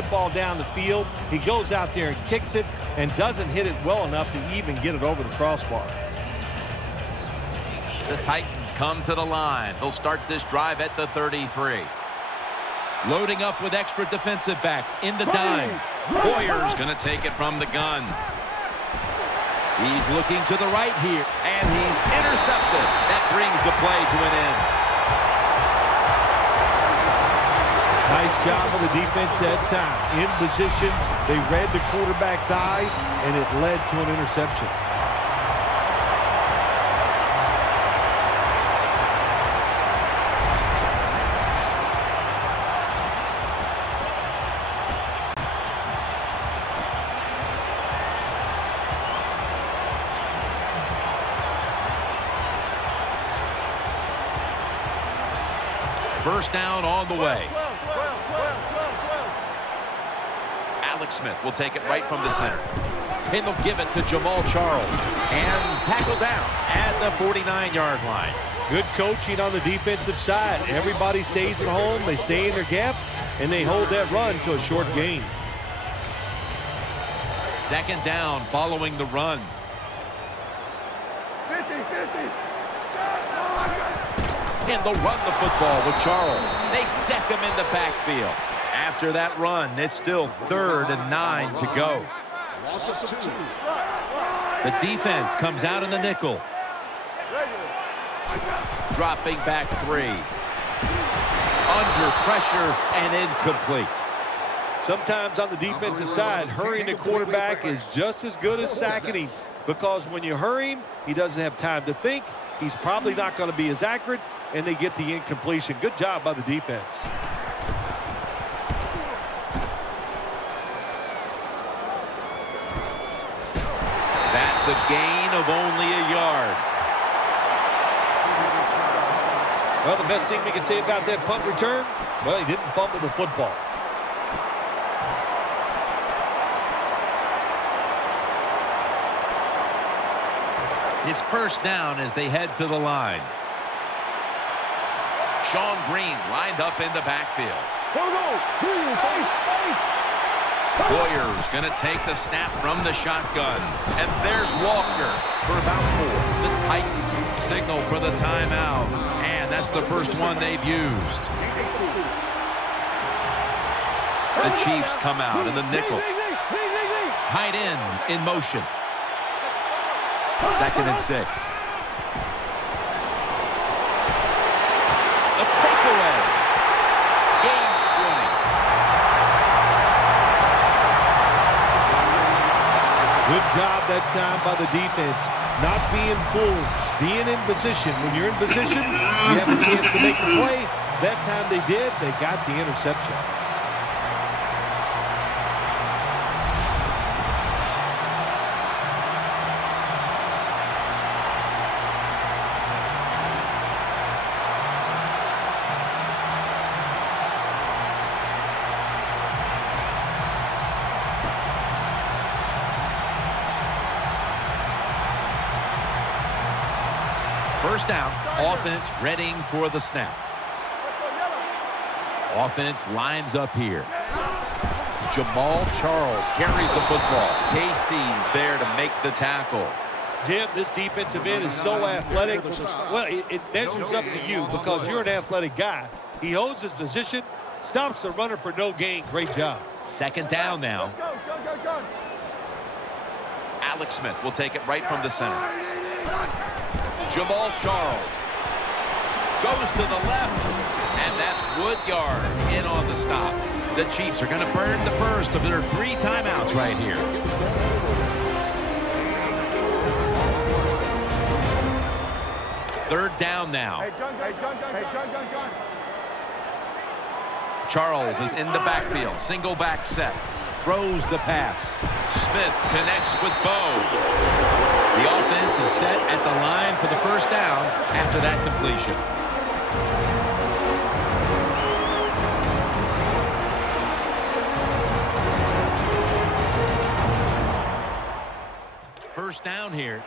football down the field. He goes out there and kicks it and doesn't hit it well enough to even get it over the crossbar. The Titans come to the line. They'll start this drive at the 33. Loading up with extra defensive backs in the dime. Boyer's going to take it from the gun. He's looking to the right here, and he's intercepted. That brings the play to an end. Nice job of the defense that time. In position, they read the quarterback's eyes, and it led to an interception. First down on the way. Alex Smith will take it right from the center. And they'll give it to Jamal Charles. And tackled down at the 49-yard line. Good coaching on the defensive side. Everybody stays at home. They stay in their gap, and they hold that run to a short gain. Second down following the run. 50-50. And they'll run the football with Charles. They deck him in the backfield. After that run, it's still 3rd and 9 to go. The defense comes out in the nickel. Dropping back 3. Under pressure and incomplete. Sometimes on the defensive side, hurrying the quarterback is just as good as sacking him, because when you hurry him, he doesn't have time to think. He's probably not going to be as accurate, and they get the incompletion. Good job by the defense. That's a gain of only a yard. Well, the best thing we can say about that punt return, well, he didn't fumble the football. It's first down as they head to the line. Sean Green lined up in the backfield. Boyer's going to take the snap from the shotgun. And there's Walker for about 4. The Titans signal for the timeout. And that's the first one they've used. The Chiefs come out in the nickel. Tight end in motion. 2nd and 6. A takeaway. Gains 20. Good job that time by the defense. Not being fooled. Being in position. When you're in position, you have a chance to make the play. That time they did. They got the interception. First down, offense readying for the snap. Offense lines up here. Jamal Charles carries the football. KC's there to make the tackle. Jim, this defensive end is so athletic. Well, it measures up to you because you're an athletic guy. He holds his position, stops the runner for no gain. Great job. Second down now. Alex Smith will take it right from the center. Jamal Charles goes to the left, and that's Woodyard in on the stop. The Chiefs are going to burn the first of their 3 timeouts right here. Third down now. Charles is in the backfield, single back set, throws the pass. Smith connects with Bo. The offense is set at the line for the first down after that completion. First down here.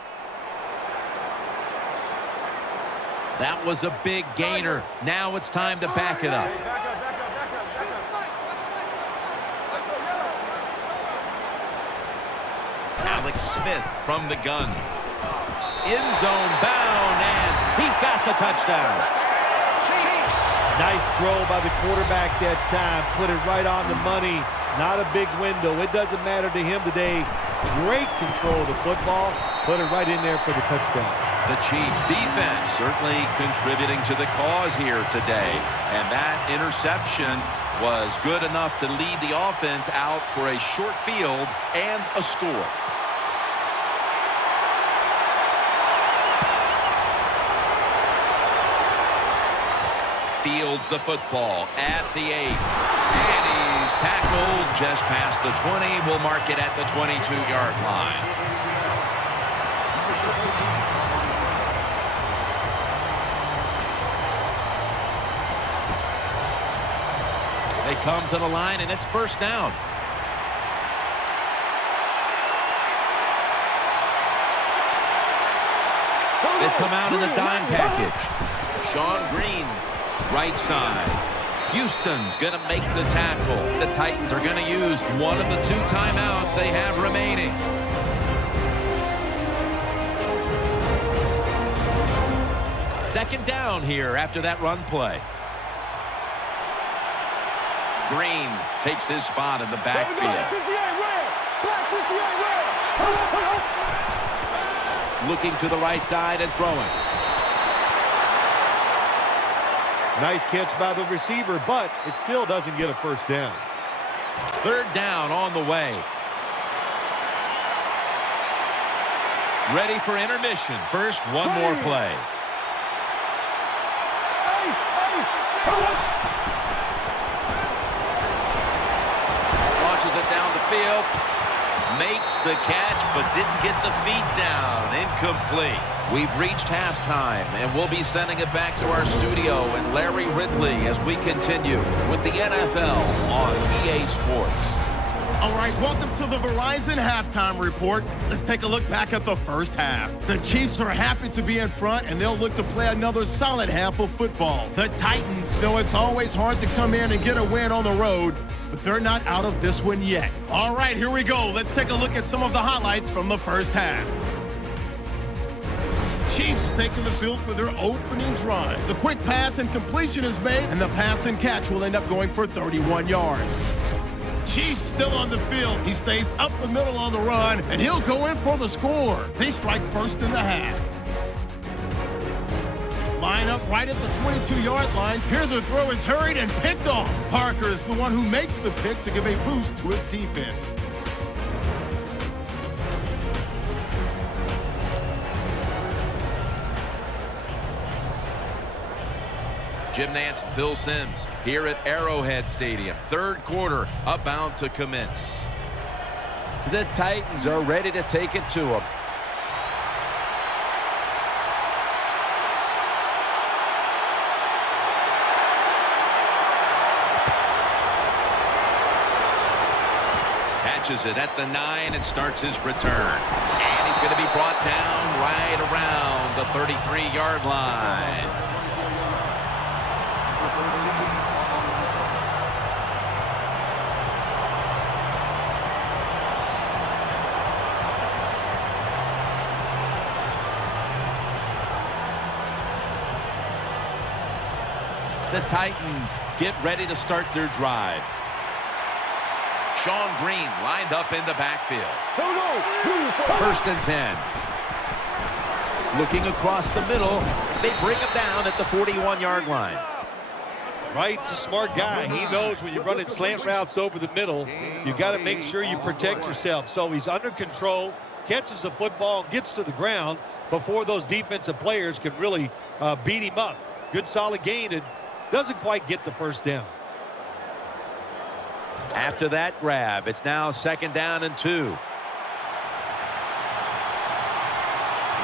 That was a big gainer. Now it's time to back it up. Alex Smith from the gun. End zone bound, and he's got the touchdown. Nice throw by the quarterback that time. Put it right on the money. Not a big window. It doesn't matter to him today. Great control of the football. Put it right in there for the touchdown. The Chiefs defense certainly contributing to the cause here today. And that interception was good enough to lead the offense out for a short field and a score. Fields the football at the 8. And he's tackled just past the 20. We'll mark it at the 22-yard line. They come to the line, and it's first down. They come out in the dime package. Sean Green, right side. Houston's going to make the tackle. The Titans are going to use one of the 2 timeouts they have remaining. Second down here after that run play. Green takes his spot in the backfield. Looking to the right side and throwing. Nice catch by the receiver, but it still doesn't get a first down. Third down on the way. Ready for intermission. First, one more play. Launches it down the field. Makes the catch, but didn't get the feet down. Incomplete. We've reached halftime, and we'll be sending it back to our studio and Larry Ridley as we continue with the NFL on EA Sports. All right, welcome to the Verizon Halftime Report. Let's take a look back at the first half. The Chiefs are happy to be in front, and they'll look to play another solid half of football. The Titans know it's always hard to come in and get a win on the road, but they're not out of this one yet. All right, here we go. Let's take a look at some of the highlights from the first half. Chiefs taking the field for their opening drive. The quick pass and completion is made, and the pass and catch will end up going for 31 yards. Chiefs still on the field. He stays up the middle on the run, and he'll go in for the score. They strike first in the half. Line up right at the 22-yard line. Here the throw is hurried and picked off. Parker is the one who makes the pick to give a boost to his defense. Jim Nantz, Bill Sims here at Arrowhead Stadium. Third quarter about to commence. The Titans are ready to take it to them. Catches it at the 9 and starts his return. And he's going to be brought down right around the 33-yard line. The Titans get ready to start their drive. Sean Green lined up in the backfield. First and 10. Looking across the middle. They bring him down at the 41-yard line. Wright's a smart guy. He knows when you're running slant routes over the middle, you got to make sure you protect yourself. So he's under control, catches the football, gets to the ground before those defensive players can really beat him up. Good solid gain, and doesn't quite get the first down. After that grab, it's now second down and 2.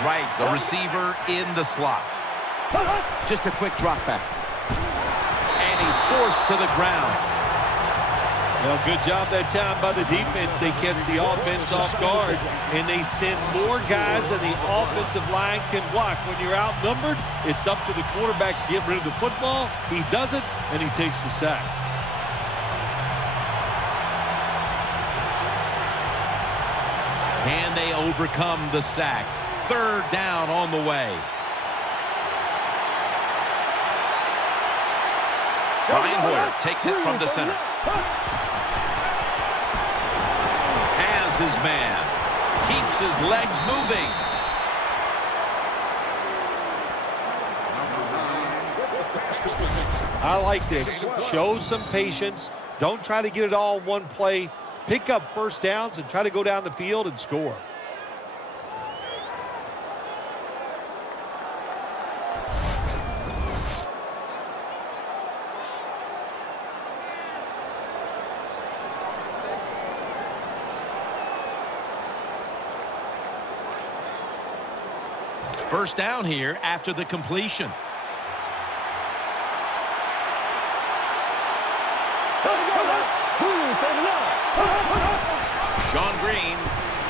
Wright, a receiver in the slot. Just a quick drop back. And he's forced to the ground. Well, good job that time by the defense. They catch the offense off guard, and they send more guys than the offensive line can block. When you're outnumbered, it's up to the quarterback to get rid of the football. He does it, and he takes the sack. Hands And they overcome the sack. Third down on the way. Brian Hoyer takes it from the center. Has his man. Keeps his legs moving. I like this. Show some patience. Don't try to get it all in one play. Pick up first downs and try to go down the field and score. First down here after the completion. Sean Green,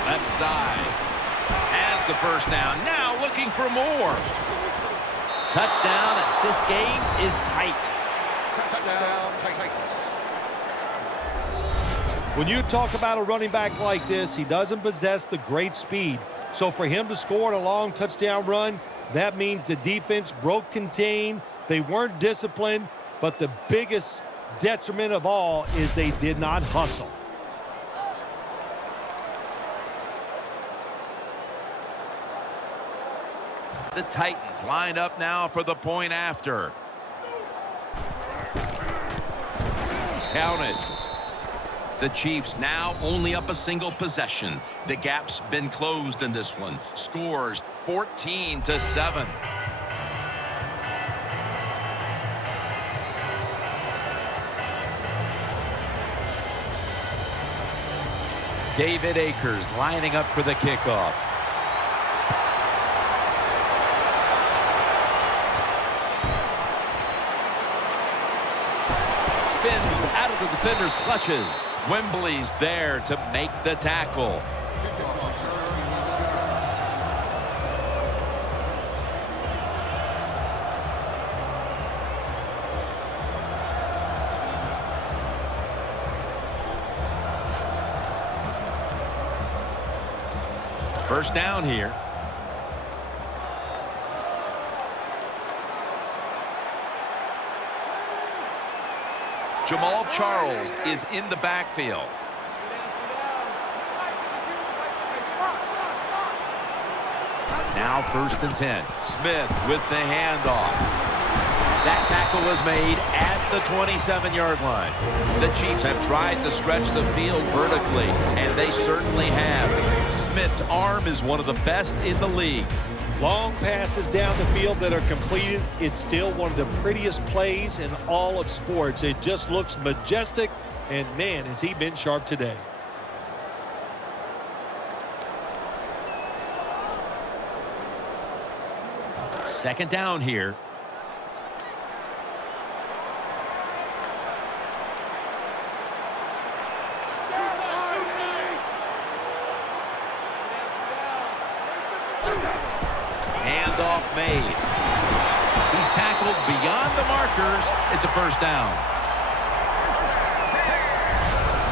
left side, has the first down. Now looking for more. Touchdown, and this game is tight. Touchdown, Titans. When you talk about a running back like this, he doesn't possess the great speed. So for him to score a long touchdown run, that means the defense broke contain. They weren't disciplined, but the biggest detriment of all is they did not hustle. The Titans line up now for the point after. Counted. The Chiefs now only up a single possession. The gap's been closed in this one. Scores 14-7. David Akers lining up for the kickoff. Spins out of the defender's clutches. Wembley's there to make the tackle. First down here. Jamal Charles is in the backfield. Now 1st and 10. Smith with the handoff. That tackle was made at the 27-yard line. The Chiefs have tried to stretch the field vertically, and they certainly have. Smith's arm is one of the best in the league. Long passes down the field that are completed. It's still one of the prettiest plays in all of sports. It just looks majestic, and man, has he been sharp today. Second down here. Handoff made. He's tackled beyond the markers. It's a first down.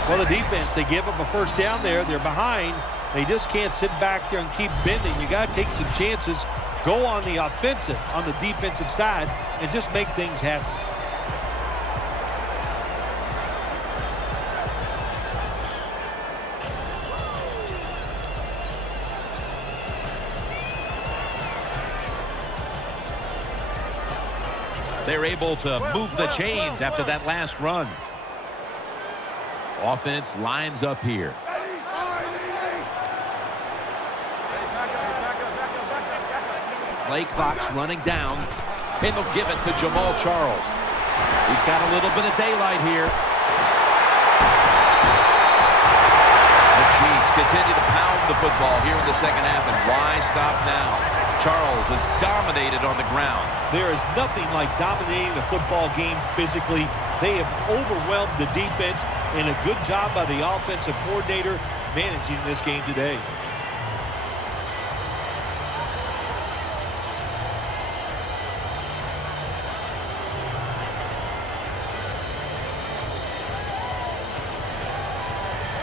Well, the defense, they give up a first down there. They're behind. They just can't sit back there and keep bending. You got to take some chances. Go on the offensive, on the defensive side, and just make things happen. They're able to move the chains after that last run. Offense lines up here. Play clock's running down. And they'll give it to Jamal Charles. He's got a little bit of daylight here. The Chiefs continue to pound the football here in the second half, and why stop now? Charles has dominated on the ground. There is nothing like dominating the football game physically. They have overwhelmed the defense, and a good job by the offensive coordinator managing this game today.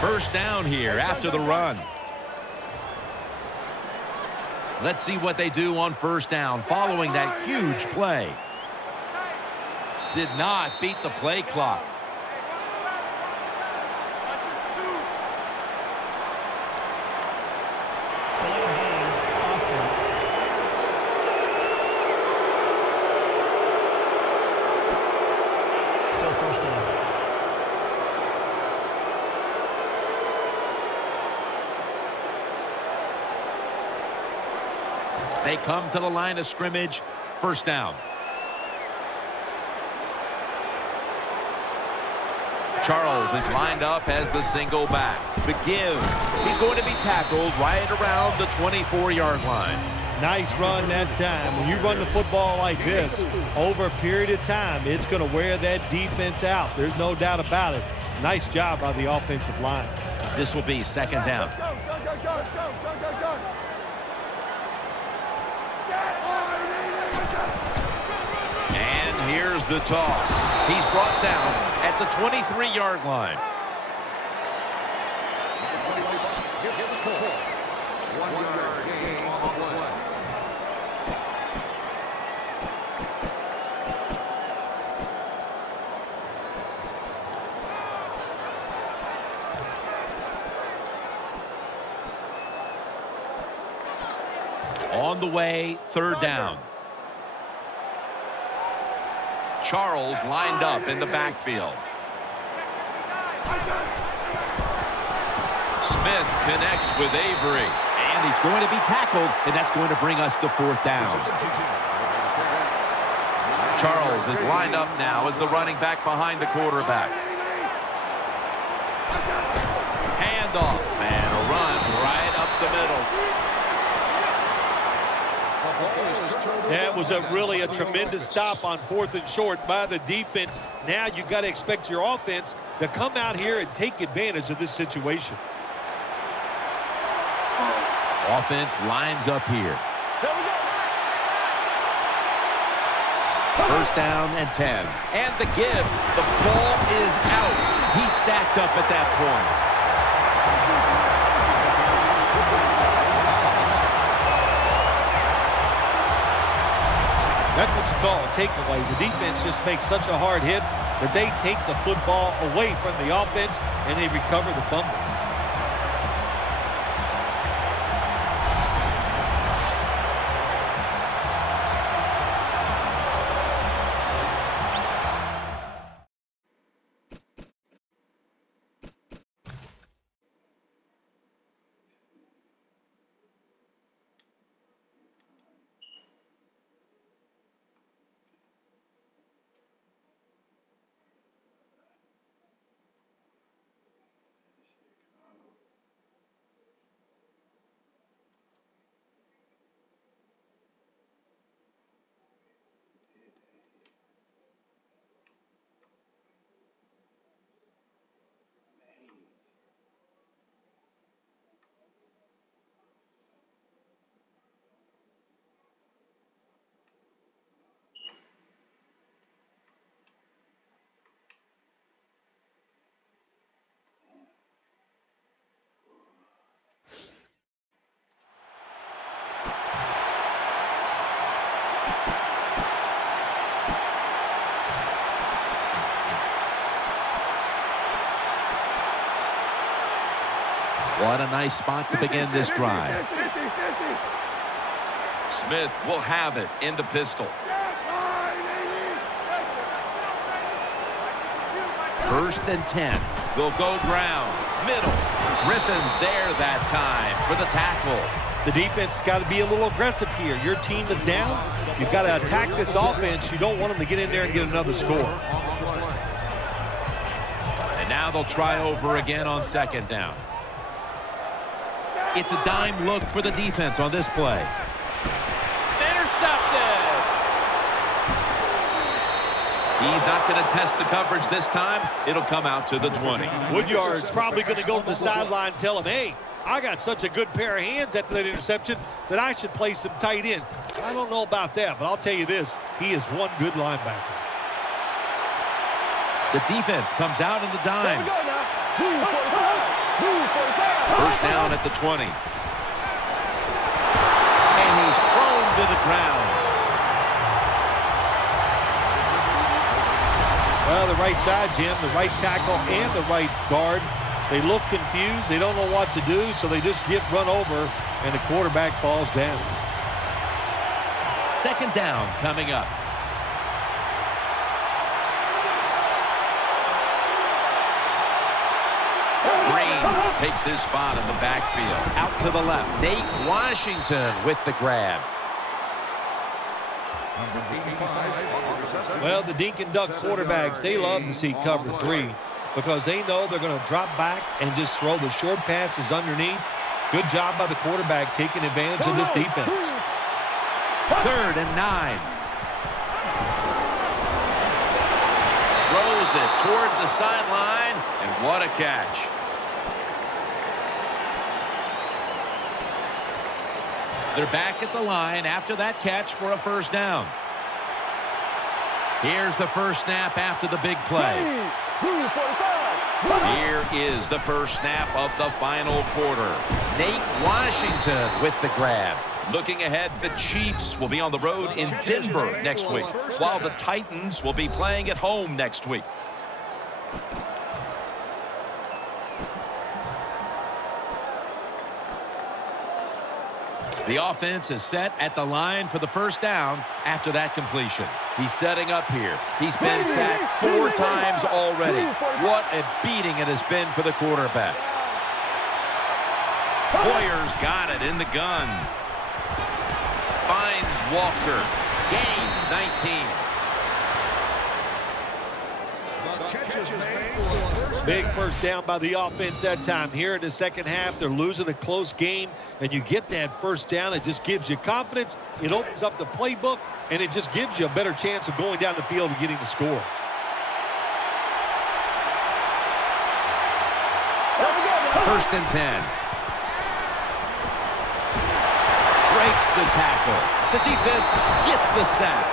First down here after the run. Let's see what they do on first down following that huge play. Did not beat the play clock. Offense. Still first down. They come to the line of scrimmage. First down. Charles is lined up as the single back. The give. He's going to be tackled right around the 24-yard line. Nice run that time. When you run the football like this, over a period of time, it's going to wear that defense out. There's no doubt about it. Nice job by the offensive line. This will be second down. And here's the toss. He's brought down at the 23-yard line. On the way, third down. Charles lined up in the backfield. Smith connects with Avery. And he's going to be tackled, and that's going to bring us to fourth down. Charles is lined up now as the running back behind the quarterback. Handoff, and a run right up the middle. That was really a tremendous stop on 4th and short by the defense. Now you've got to expect your offense to come out here and take advantage of this situation. Offense lines up here. First down and 10. And the give. The ball is out. He stacked up at that point. That's what you call a takeaway. The defense just makes such a hard hit that they take the football away from the offense and they recover the fumble. What a nice spot to begin this drive. Smith will have it in the pistol. First and 10. They'll go ground, middle. Griffin's there that time for the tackle. The defense has got to be a little aggressive here. Your team is down. You've got to attack this offense. You don't want them to get in there and get another score. And now they'll try over again on second down. It's a dime look for the defense on this play. Intercepted! He's not going to test the coverage this time. It'll come out to the 20. Woodyard's probably going to go to the sideline and tell him, hey, I got such a good pair of hands after that interception that I should play some tight end. I don't know about that, but I'll tell you this, he is one good linebacker. The defense comes out in the dime. First down at the 20. And to the ground. Well, the right side, Jim, the right tackle and the right guard, they look confused. They don't know what to do, so they just get run over, and the quarterback falls down. Second down coming up. Green takes his spot in the backfield. Out to the left. Nate Washington with the grab. Well, the Dink and Duck quarterbacks, they love to see cover 3 because they know they're going to drop back and just throw the short passes underneath. Good job by the quarterback taking advantage of this defense. 3rd and 9. Throws it toward the sideline, and what a catch. They're back at the line after that catch for a first down. Here's the first snap after the big play. Here is the first snap of the final quarter. Nate Washington with the grab. Looking ahead, the Chiefs will be on the road in Denver next week, while the Titans will be playing at home next week. The offense is set at the line for the first down after that completion. He's setting up here. He's been sacked 4 times already. What a beating it has been for the quarterback. Hoyer's got it in the gun. Finds Walker. Gains 19. Big first down by the offense that time. Here in the second half, they're losing a close game, and you get that first down. It just gives you confidence. It opens up the playbook, and it just gives you a better chance of going down the field and getting the score. First and 10. Breaks the tackle. The defense gets the sack.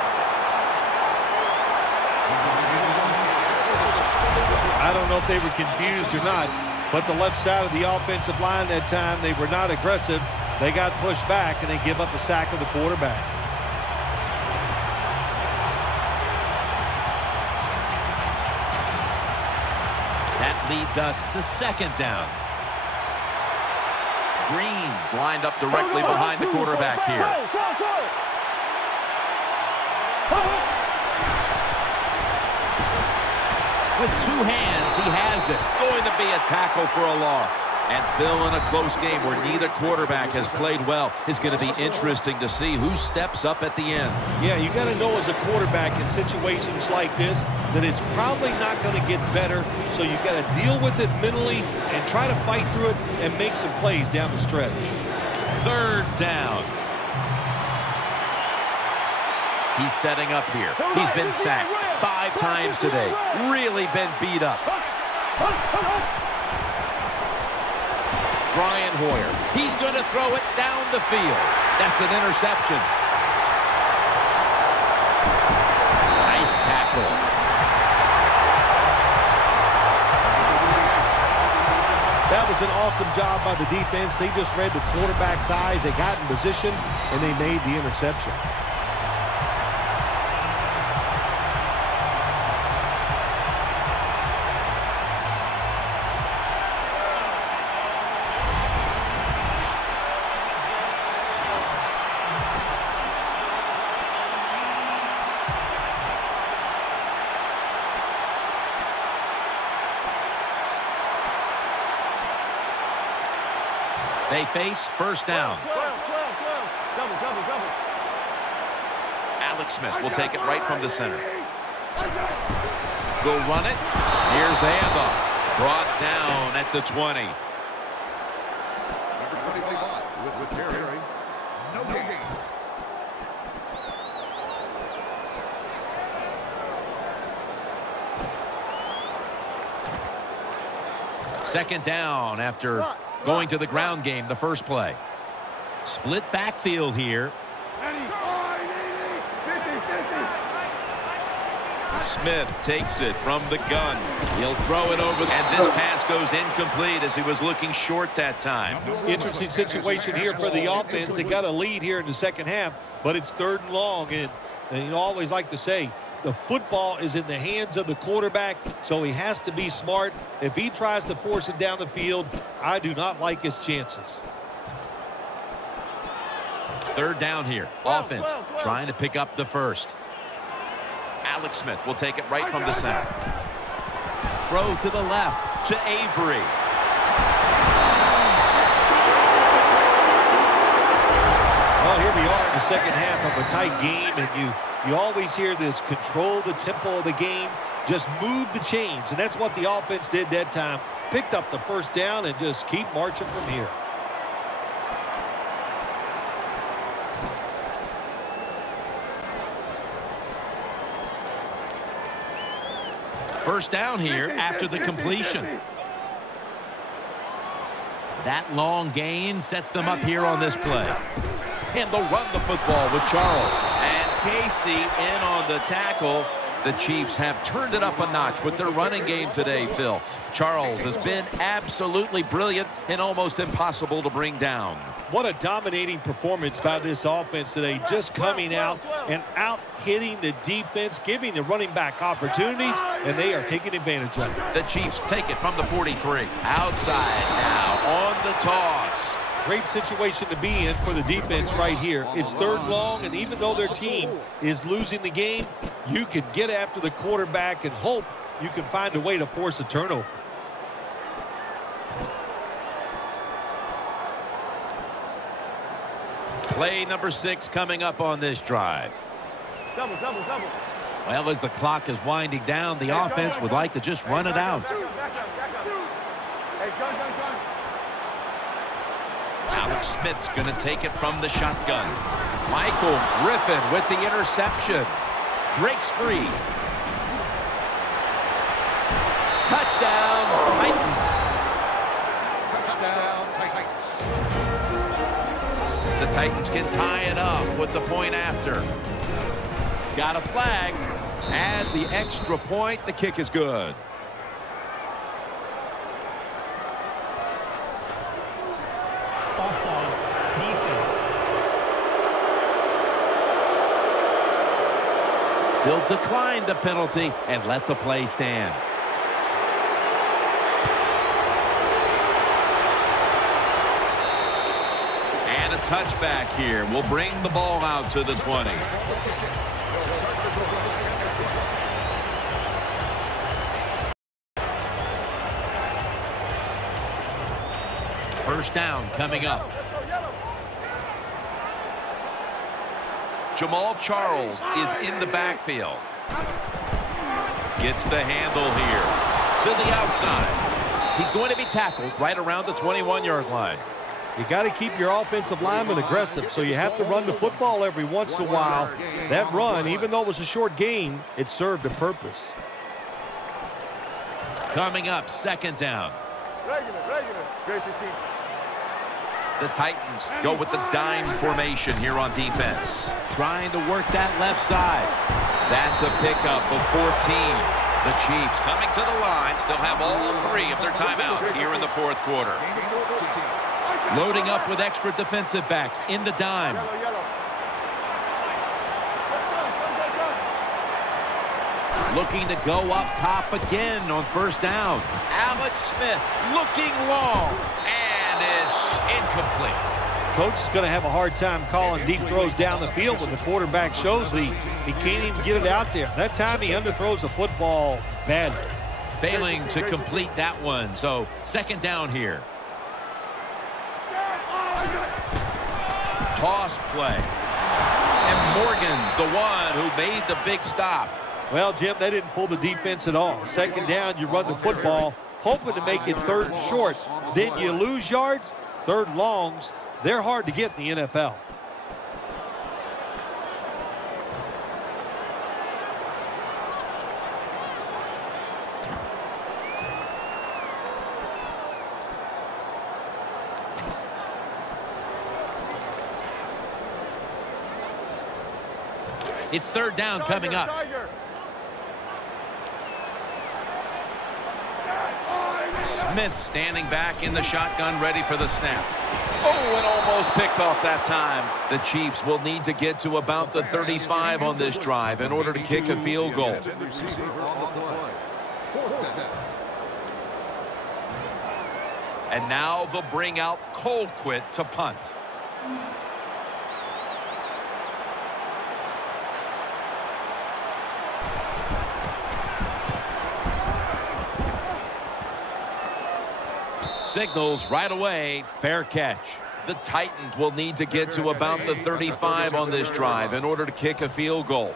I don't know if they were confused or not, but the left side of the offensive line that time, they were not aggressive. They got pushed back, and they give up the sack of the quarterback. That leads us to second down. Green's lined up directly behind the quarterback here. With 2 hands, he has it. Going to be a tackle for a loss. And Phil, in a close game where neither quarterback has played well, it's going to be interesting to see who steps up at the end. Yeah, you got to know as a quarterback in situations like this that it's probably not going to get better, so you got to deal with it mentally and try to fight through it and make some plays down the stretch. 3rd down. He's setting up here. He's been sacked 5 times today. Really been beat up. Brian Hoyer. He's going to throw it down the field. That's an interception. Nice tackle. That was an awesome job by the defense. They just read the quarterback's eyes. They got in position, and they made the interception. They face first down. Alex Smith will take it right from the center. Will run it. Here's the handoff. Brought down at the 20. Second down after going to the ground game the first play. Split backfield here. Smith takes it from the gun. He'll throw it over. And this pass goes incomplete as he was looking short that time. Interesting situation here for the offense. They got a lead here in the second half, but it's 3rd and long. And you always like to say, the football is in the hands of the quarterback, so he has to be smart. If he tries to force it down the field, I do not like his chances. 3rd down here. Offense trying to pick up the first. Alex Smith will take it right from the center. Throw to the left to Avery. Well, here we are in the second half of a tight game, and you always hear this: control the tempo of the game, just move the chains, and that's what the offense did that time. Picked up the first down and just keep marching from here. First down here after the completion. That long gain sets them up here on this play. And they'll run the football with Charles. And Casey in on the tackle. The Chiefs have turned it up a notch with their running game today, Phil. Charles has been absolutely brilliant and almost impossible to bring down. What a dominating performance by this offense today, just coming out and out-hitting the defense, giving the running back opportunities, and they are taking advantage of it. The Chiefs take it from the 43. Outside now on the toss. Great situation to be in for the defense right here. It's 3rd long, and even though their team is losing the game, you can get after the quarterback and hope you can find a way to force a turnover. Play number 6 coming up on this drive. Double. Well, as the clock is winding down, the offense would like to just run it out. Hey, gun. Alex Smith's going to take it from the shotgun. Michael Griffin with the interception. Breaks free. Touchdown, Titans. Touchdown, Titans. The Titans can tie it up with the point after. Got a flag. Add the extra point. The kick is good. Offside. Defense. They'll decline the penalty and let the play stand. And a touchback here will bring the ball out to the 20. First down coming up. Jamal Charles is in the backfield. Gets the handle here to the outside. He's going to be tackled right around the 21-yard line. You got to keep your offensive lineman aggressive, so you have to run the football every once in a while. That run, even though it was a short gain, it served a purpose. Coming up, second down. Great 15. The Titans go with the dime formation here on defense. Trying to work that left side. That's a pickup of 14. The Chiefs coming to the line still have all 3 of their timeouts here in the 4th quarter. Loading up with extra defensive backs in the dime. Looking to go up top again on first down. Alex Smith looking long, and it's incomplete. Coach is going to have a hard time calling deep throws down the field when the quarterback shows he can't even get it out there. That time he underthrows the football badly. Failing to complete that one, so second down here. Toss play. And Morgan's the one who made the big stop. Well, Jim, they didn't pull the defense at all. Second down, you run the football, hoping to make it 3rd and short. Then you lose yards, 3rd longs. They're hard to get in the NFL. It's 3rd down coming up. Smith standing back in the shotgun, ready for the snap. Oh, and almost picked off that time. The Chiefs will need to get to about the 35 on this drive in order to kick a field goal. And now they'll bring out Colquitt to punt. Signals right away, fair catch. The Titans will need to get to about the 35 on this drive in order to kick a field goal.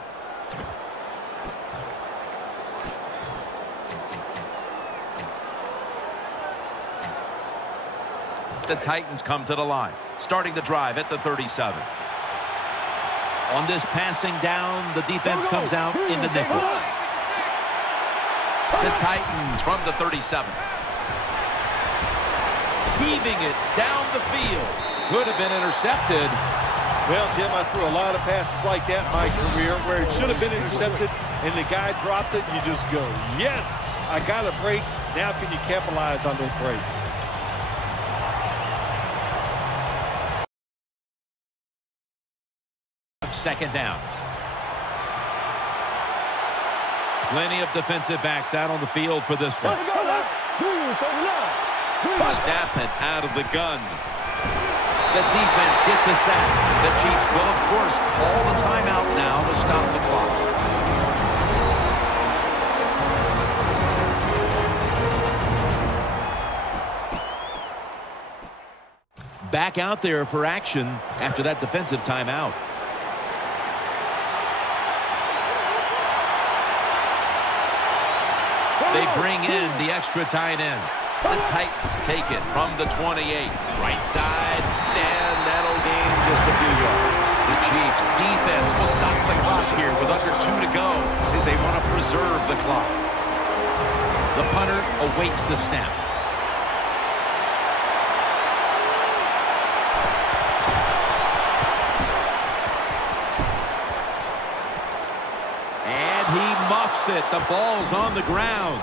The Titans come to the line, starting the drive at the 37. On this passing down, the defense comes out in the nickel. The Titans from the 37. Heaving it down the field. Could have been intercepted. Well, Jim, I threw a lot of passes like that in my career where it should have been intercepted and the guy dropped it. You just go, yes, I got a break. Now can you capitalize on that break? Second down. Plenty of defensive backs out on the field for this one. Snap it out of the gun. The defense gets a sack. The Chiefs will, of course, call the timeout now to stop the clock. Back out there for action after that defensive timeout. They bring in the extra tight end. The Titans take it from the 28. Right side, and that'll gain just a few yards. The Chiefs defense will stop the clock here with under 2 to go as they want to preserve the clock. The punter awaits the snap. And he muffs it. The ball's on the ground.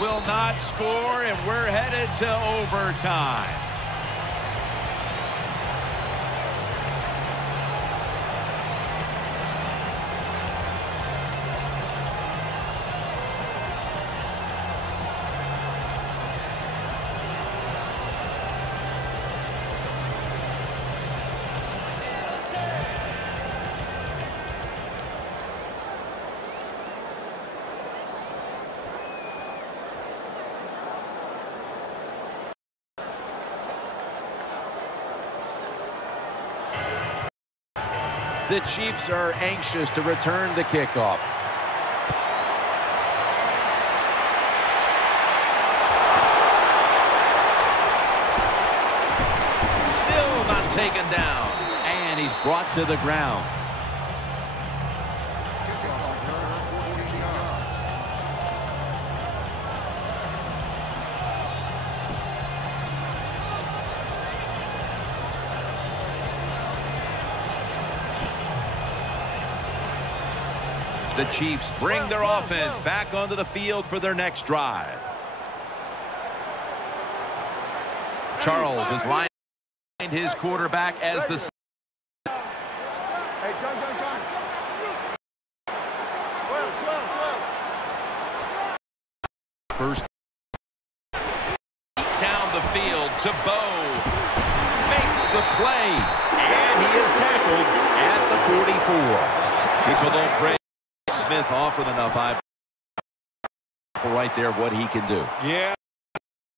Will not score, and we're headed to overtime. The Chiefs are anxious to return the kickoff. Still not taken down. And he's brought to the ground. The Chiefs bring their offense back onto the field for their next drive. Charles is lined his quarterback as the first down the field to Bo. Makes the play, and he is tackled at the 44. People don't break. Smith off with enough eye right there what he can do. Yeah,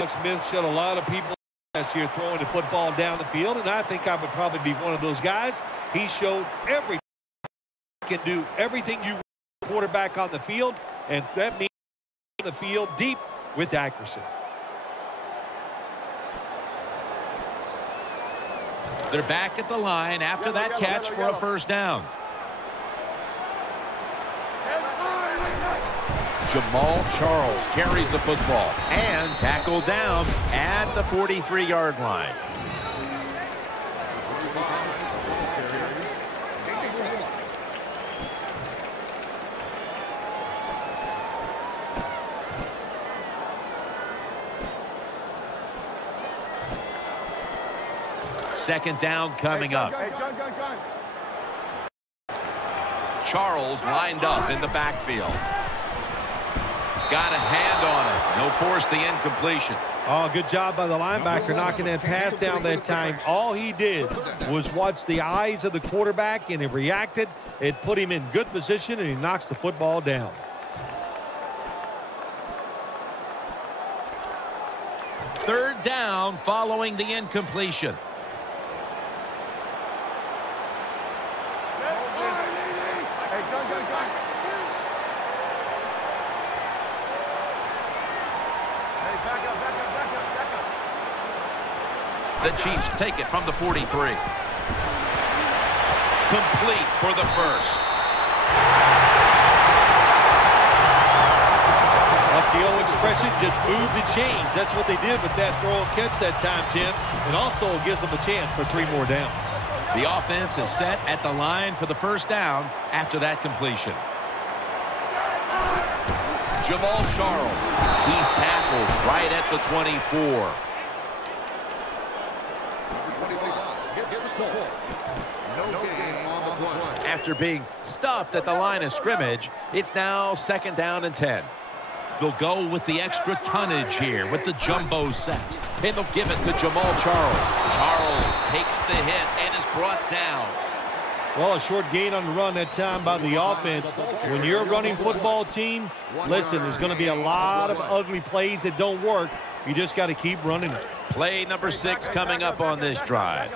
Smith showed a lot of people last year throwing the football down the field, and I think I would probably be one of those guys. He showed everything. Can do everything you want quarterback on the field, and that means the field deep with accuracy. They're back at the line after that catch for a first down. Jamal Charles carries the football and tackled down at the 43-yard line. Second down coming up. Hey, gun. Charles lined up in the backfield. Got a hand on it. He'll force the incompletion. Oh, good job by the linebacker knocking that pass down that time. All he did was watch the eyes of the quarterback, and he reacted. It put him in good position, and he knocks the football down. Third down following the incompletion. Hey, gun. Hey, back up. The Chiefs take it from the 43. Complete for the first. What's the old expression? Just move the chains. That's what they did with that throw and catch that time, Jim. It also gives them a chance for 3 more downs. The offense is set at the line for the first down after that completion. Jamal Charles. He's tackled right at the 24. After being stuffed at the line of scrimmage, it's now second down and 10. They'll go with the extra tonnage here with the jumbo set. And they'll give it to Jamal Charles. Charles takes the hit and is brought down. Well, a short gain on the run that time by the offense. When you're a running football team, listen, there's going to be a lot of ugly plays that don't work. You just got to keep running it. Play number 6 coming up on this drive.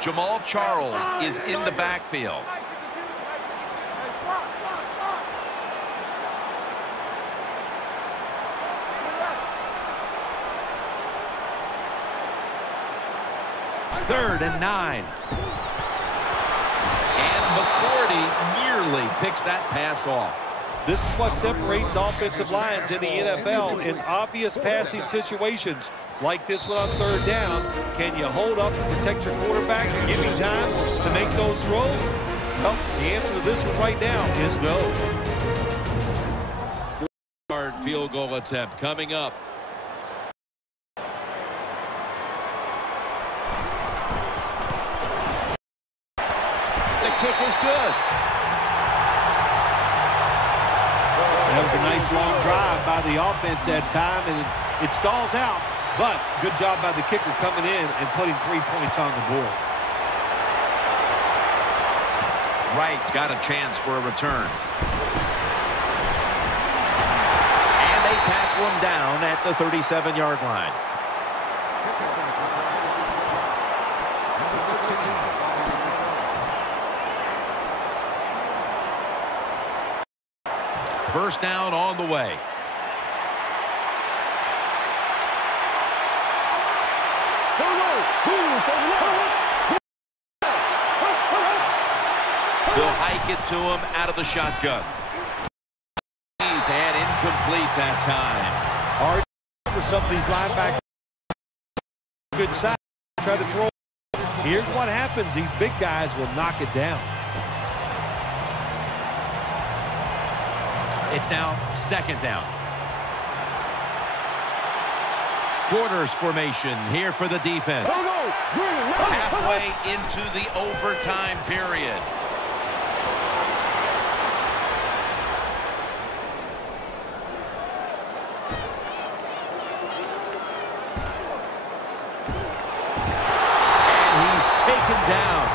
Jamal Charles is in the backfield. Third and 9. And McCourty nearly picks that pass off. This is what separates offensive lines in the NFL in obvious passing situations like this one on third down. Can you hold up and protect your quarterback and give him time to make those throws? Well, the answer to this one right now is no. 4-yard field goal attempt coming up. The kick is good. That was a nice long drive by the offense that time, and it stalls out. But good job by the kicker coming in and putting 3 points on the board. Wright's got a chance for a return. And they tackle him down at the 37-yard line. First down on the way. They'll hike it to him out of the shotgun. And incomplete that time. Hard for some of these linebackers. Good side. Try to throw. Here's what happens. These big guys will knock it down. It's now second down. Quarters formation here for the defense. Halfway into the overtime period. And he's taken down.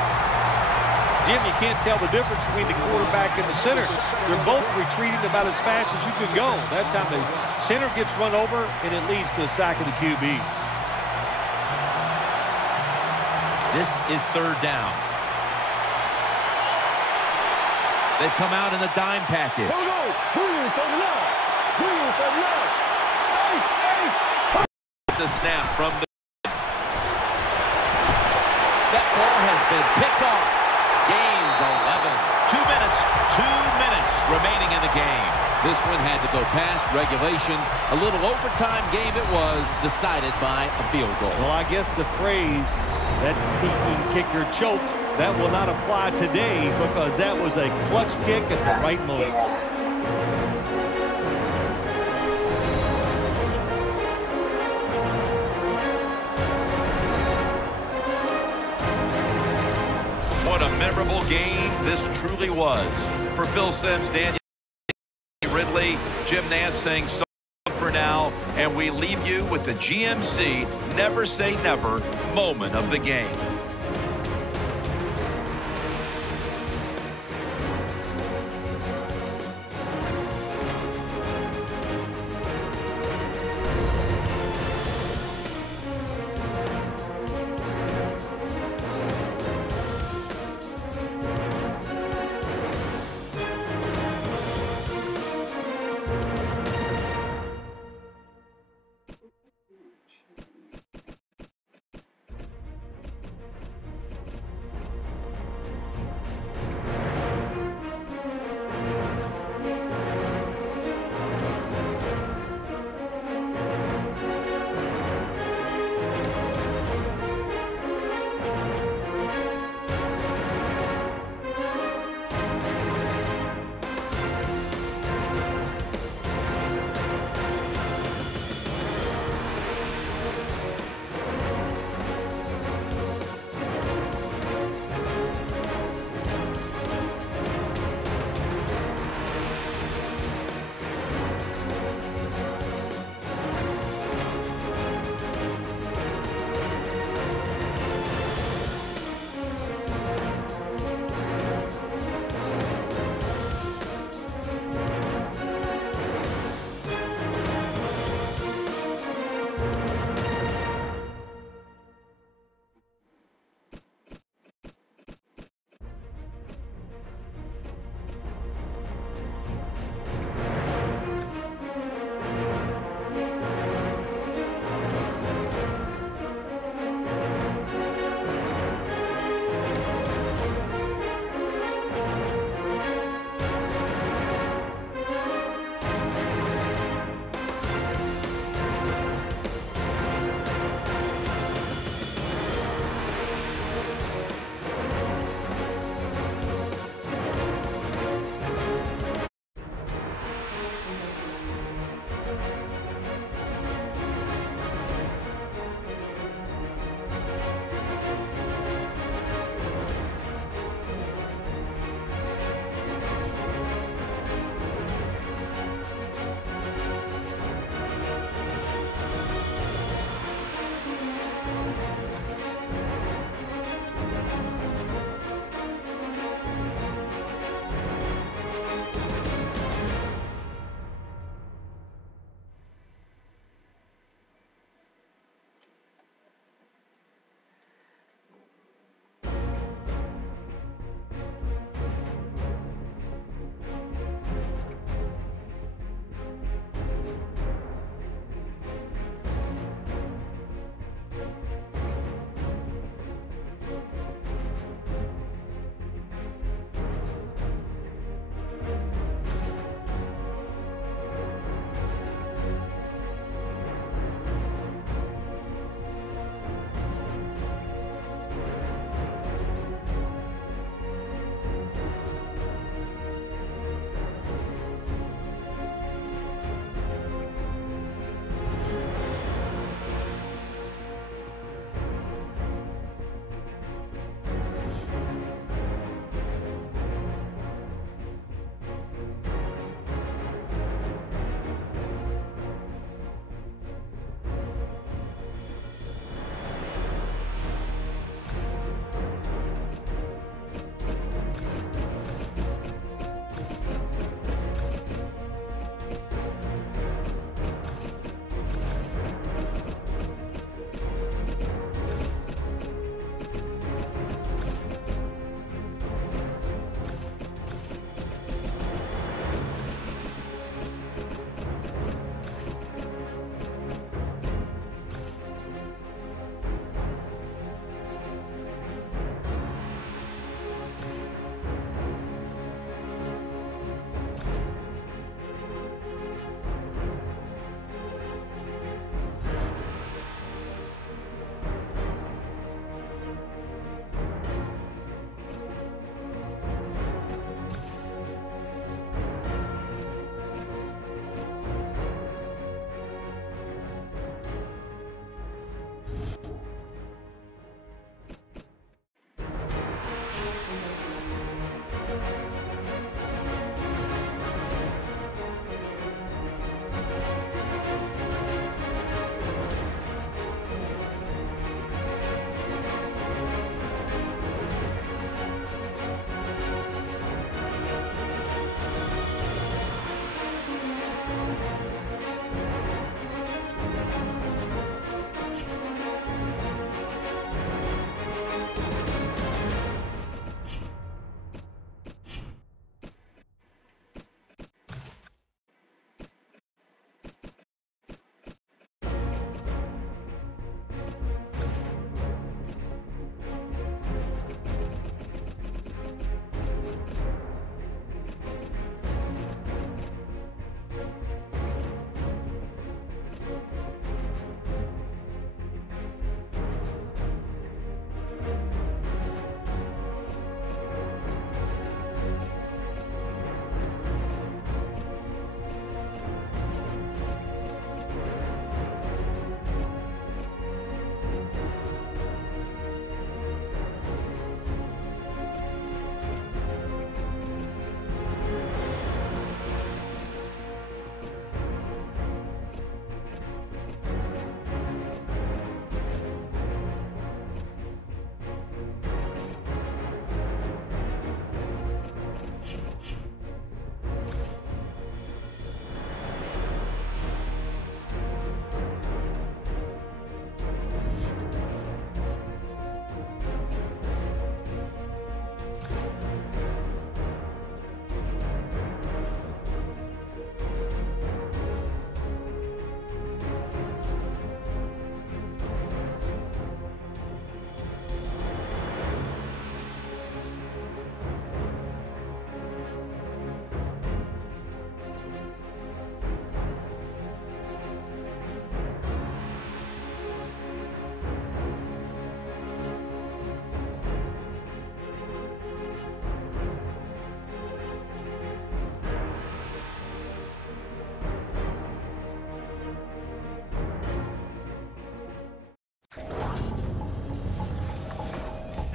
Jim, you can't tell the difference between the quarterback and the center. They're both retreating about as fast as you can go. That time the center gets run over, and it leads to a sack of the QB. This is third down. They've come out in the dime package. The snap from the... That ball has been picked off. Game's 11. 2 minutes remaining in the game. This one had to go past regulation. A little overtime game it was, decided by a field goal. Well, I guess the phrase, that stinking kicker choked, that will not apply today because that was a clutch kick at the right moment. game this truly was. For Phil Simms, Daniel Ridley, Jim Nance saying so for now, and we leave you with the GMC Never Say Never moment of the game.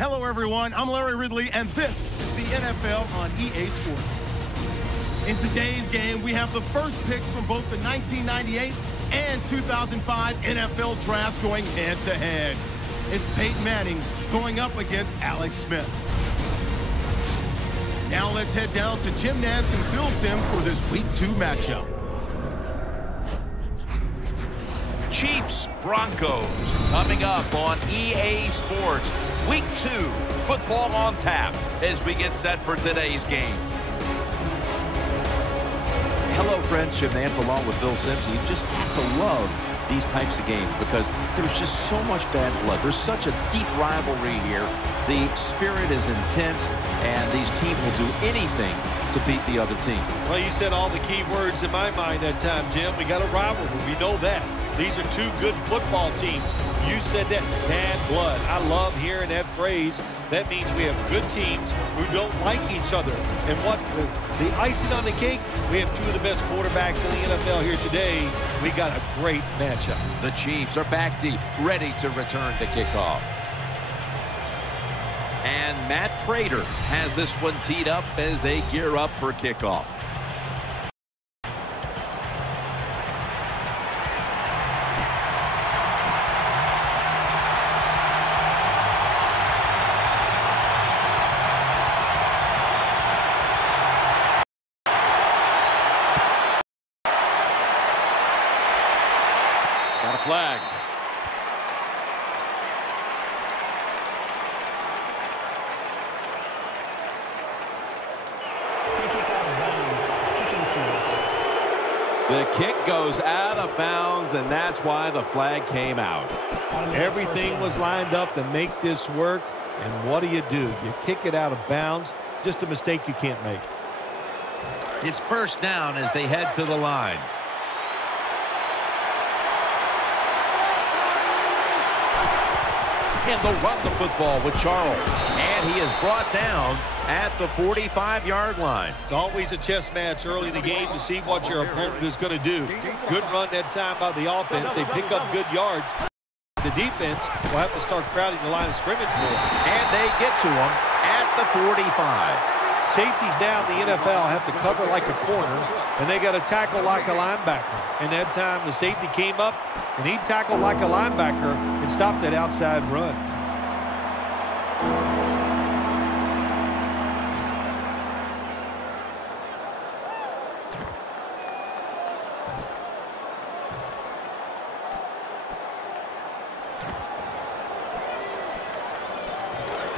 Hello, everyone. I'm Larry Ridley, and this is the NFL on EA Sports. In today's game, we have the first picks from both the 1998 and 2005 NFL drafts going head-to-head. It's Peyton Manning going up against Alex Smith. Now let's head down to Jim Nantz and Phil Simms for this Week 2 matchup. Chiefs Broncos coming up on EA Sports. Week 2, football on tap as we get set for today's game. Hello, friends. Jim Nantz along with Bill Simms. You just have to love these types of games because there's just so much bad blood. There's such a deep rivalry here. The spirit is intense, and these teams will do anything to beat the other team. Well, you said all the key words in my mind that time, Jim. We got a rivalry. We know that. These are two good football teams. You said that, bad blood. I love hearing that phrase. That means we have good teams who don't like each other. And what the icing on the cake, we have two of the best quarterbacks in the NFL here today. We got a great matchup. The Chiefs are back deep, ready to return to kickoff. And Matt Prater has this one teed up as they gear up for kickoff. Got a flag. Free kick out of bounds. Kicking team. The kick goes out of bounds, and that's why the flag came out. Everything was lined up to make this work. And what do? You kick it out of bounds. Just a mistake you can't make. It's first down as they head to the line. And they'll run the football with Charles. And he is brought down at the 45-yard line. It's always a chess match early in the game to see what your opponent is going to do. Good run that time by the offense. They pick up good yards. The defense will have to start crowding the line of scrimmage more. And they get to him at the 45. Safeties now in the NFL have to cover like a corner, and they got to tackle like a linebacker. And that time the safety came up, and he tackled like a linebacker and stopped that outside run.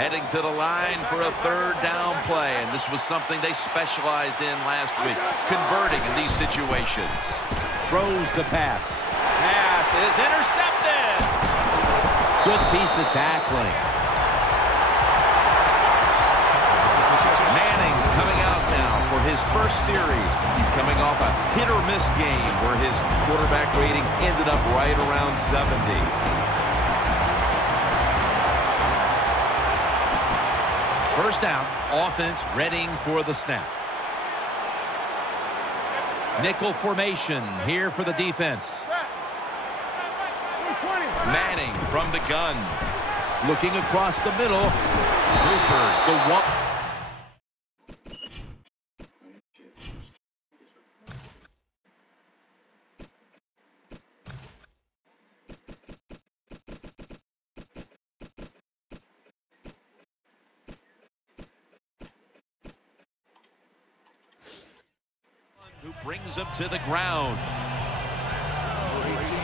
Heading to the line for a third down play, and this was something they specialized in last week, converting in these situations. Throws the pass. Pass is intercepted. Good piece of tackling. Manning's coming out now for his first series. He's coming off a hit-or-miss game where his quarterback rating ended up right around 70. First down, offense readying for the snap. Nickel formation here for the defense. Manning from the gun. Looking across the middle. Troopers, the one. Who brings him to the ground.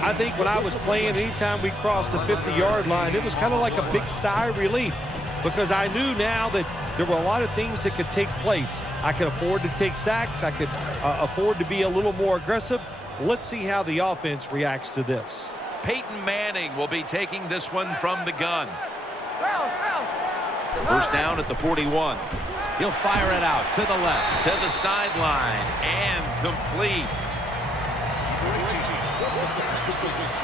I think when I was playing, anytime we crossed the 50-yard line, it was kind of like a big sigh of relief because I knew now that there were a lot of things that could take place. I could afford to take sacks. I could afford to be a little more aggressive. Let's see how the offense reacts to this. Peyton Manning will be taking this one from the gun. First down at the 41. He'll fire it out to the left, to the sideline, and complete.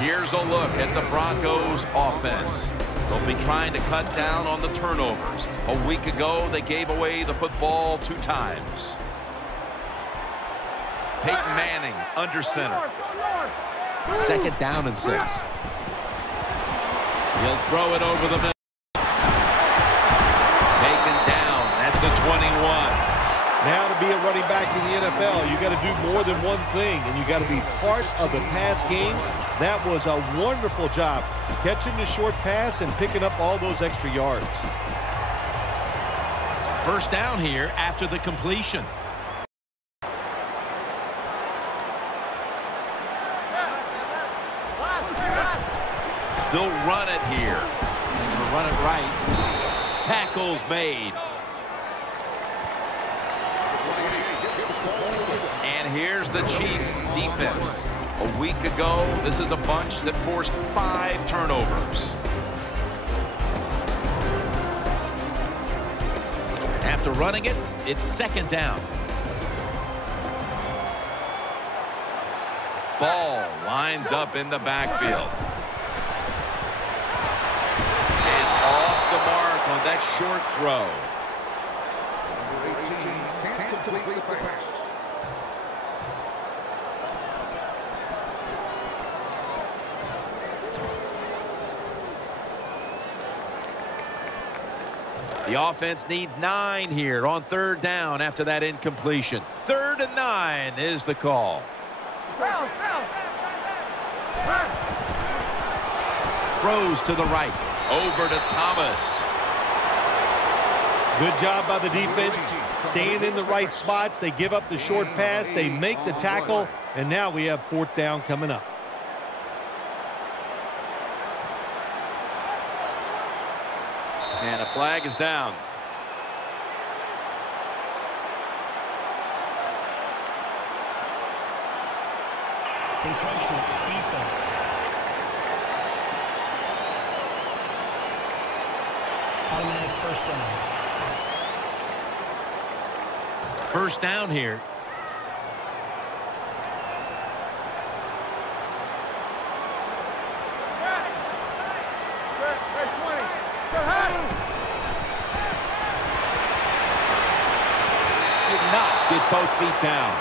Here's a look at the Broncos offense. They'll be trying to cut down on the turnovers. A week ago, they gave away the football 2 times. Peyton Manning under center. Second down and 6. He'll throw it over the middle. Now to be a running back in the NFL, you got to do more than one thing, and you got to be part of the pass game. That was a wonderful job, catching the short pass and picking up all those extra yards. First down here after the completion. They'll run it here. They'll run it right. Tackles made. And here's the Chiefs defense. A week ago, this is a bunch that forced 5 turnovers. After running it, it's second down. Ball lines up in the backfield. And off the mark on that short throw. The offense needs 9 here on third down after that incompletion. 3rd and 9 is the call. Throws to the right. Over to Thomas. Good job by the defense. Staying in the right spots. They give up the short pass. They make the tackle. And now we have 4th down coming up. And a flag is down. Encroachment, defense. Automatic first down. First down here. Did not get both feet down.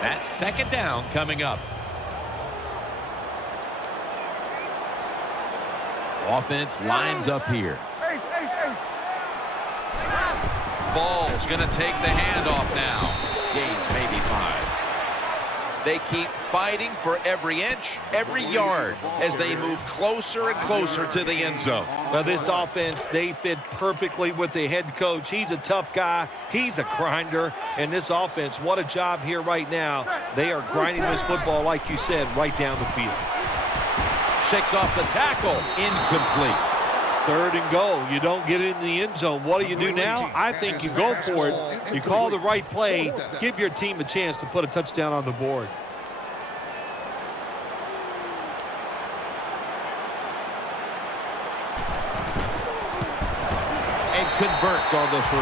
That's second down coming up. Offense lines up here. Ball's going to take the handoff now. Gains maybe 5. They keep fighting for every inch, every yard as they move closer and closer to the end zone. Well, this offense, they fit perfectly with the head coach. He's a tough guy. He's a grinder. And this offense, what a job here right now. They are grinding this football, like you said, right down the field. Shakes off the tackle. Incomplete. It's 3rd and goal. You don't get it in the end zone. What do you do now? I think you go for it. You call the right play. Give your team a chance to put a touchdown on the board. And converts on the 3.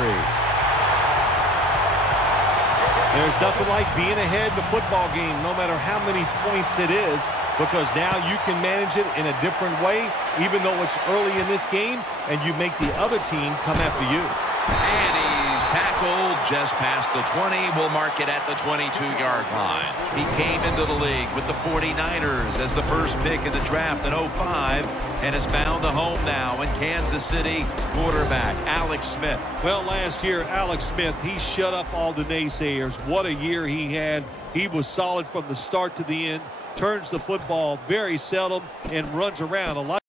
There's nothing like being ahead in the football game, no matter how many points it is, because now you can manage it in a different way, even though it's early in this game, and you make the other team come after you. And he's tackled just past the 20. We'll mark it at the 22-yard line. He came into the league with the 49ers as the first pick in the draft in 05 and has found a home now in Kansas City. Quarterback Alex Smith. Well, last year, Alex Smith, he shut up all the naysayers. What a year he had. He was solid from the start to the end, turns the football very seldom, and runs around a lot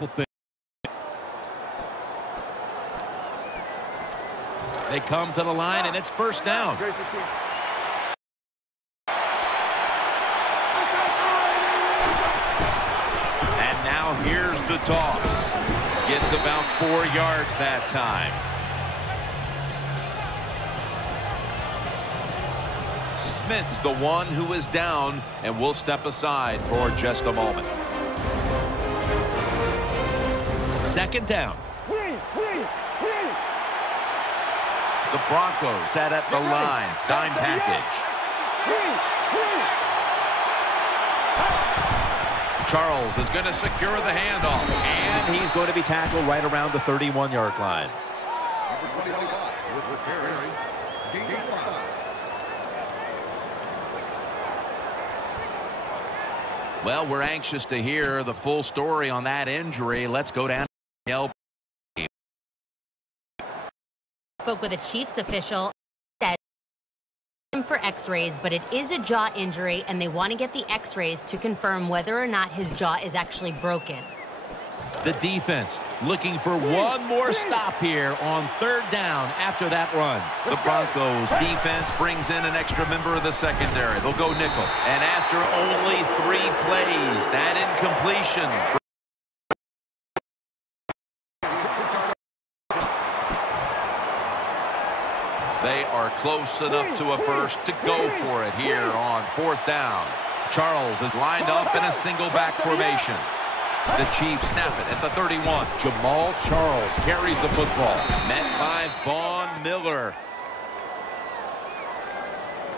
of things. They come to the line, and it's first down. And now here's the toss. Gets about 4 yards that time. Smith's the one who is down, and will step aside for just a moment. Second down. The Broncos set at the line. Dime package. Charles is going to secure the handoff. And he's going to be tackled right around the 31-yard line. Well, we're anxious to hear the full story on that injury. Let's go down. spoke with a Chiefs official that him for x-rays, but it is a jaw injury, and they want to get the x-rays to confirm whether or not his jaw is actually broken. The defense looking for one more stop here on 3rd down after that run. The Broncos defense brings in an extra member of the secondary. They'll go nickel. And after only 3 plays, that incompletion. They are close enough to a first to go for it here on 4th down. Charles is lined up in a single back formation. The Chiefs snap it at the 31. Jamal Charles carries the football. Met by Vaughn Miller.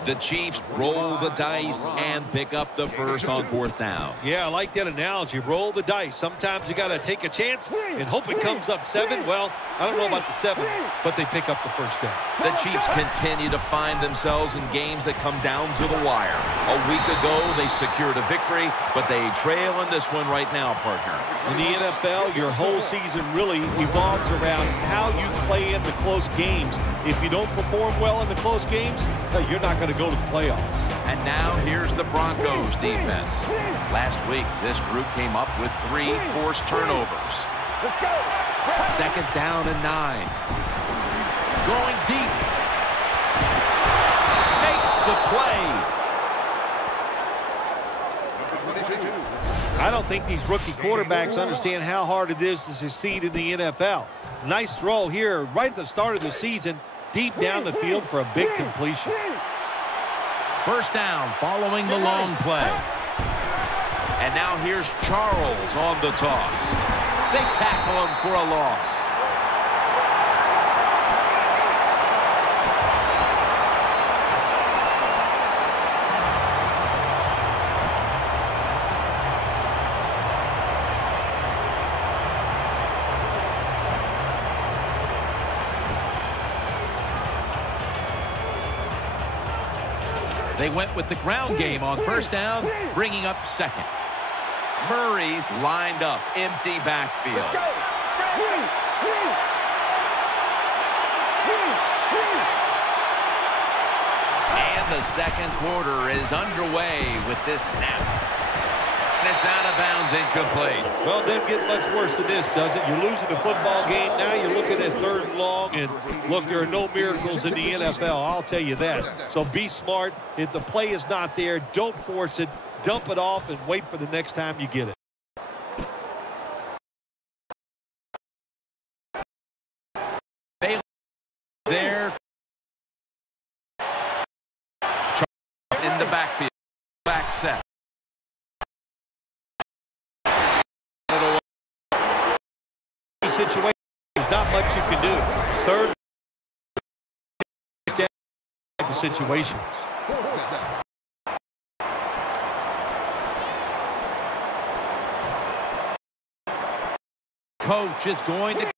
The Chiefs roll the dice and pick up the first on 4th down. Yeah, I like that analogy. Roll the dice. Sometimes you got to take a chance and hope it comes up 7. Well, I don't know about the 7, but they pick up the first down. The Chiefs continue to find themselves in games that come down to the wire. A week ago, they secured a victory, but they trail in this one right now, partner. In the NFL, your whole season really revolves around how you play in the close games. If you don't perform well in the close games, you're not going to go to the playoffs. And now here's the Broncos defense. Last week, this group came up with 3 forced turnovers. Let's go. 2nd down and 9. Going deep. Makes the play. I don't think these rookie quarterbacks understand how hard it is to succeed in the NFL. Nice throw here right at the start of the season, deep down the field for a big completion. 1st down following the long play. And now here's Charles on the toss. They tackle him for a loss. They went with the ground game on 1st down, bringing up 2nd. Murray's lined up, empty backfield. Let's go. And the 2nd quarter is underway with this snap. And it's out of bounds, incomplete. Well, it doesn't get much worse than this, does it? You're losing the football game. Now you're looking at 3rd and long. And, look, there are no miracles in the NFL. I'll tell you that. So be smart. If the play is not there, don't force it. Dump it off and wait for the next time you get it. There. Charles in the backfield. Back set. Situation, there's not much you can do. 3rd down type of situations. Coach is going to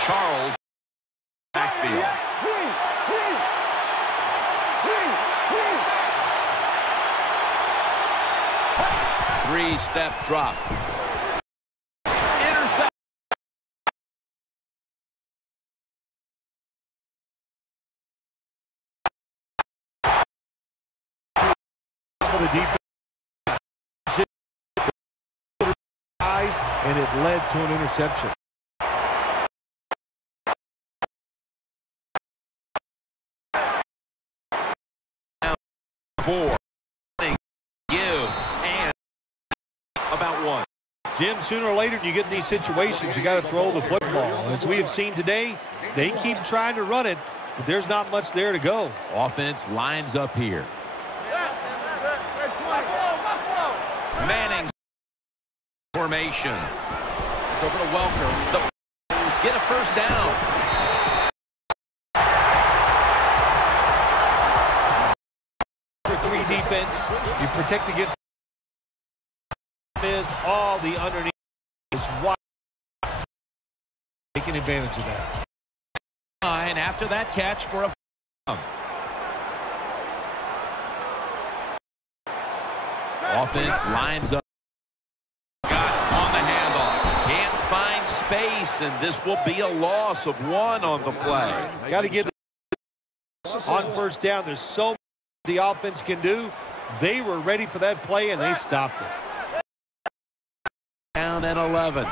Charles backfield. 3-step drop. Intercept. The defense and it led to an interception. Four. And about 1. Jim, sooner or later you get in these situations, you got to throw the football. As we have seen today, they keep trying to run it, but there's not much there to go. Offense lines up here. Manning formation. It's over to Welker. The Broncos get a 1st down. For 3 defense, you protect against is all the underneath is wide. Taking advantage of that. Line after that catch for a offense lines up. Got on the handoff. Can't find miss, and this will be a loss of 1 on the play. Got to give on first down. There's so much the offense can do. They were ready for that play, and they stopped it. Down at 11.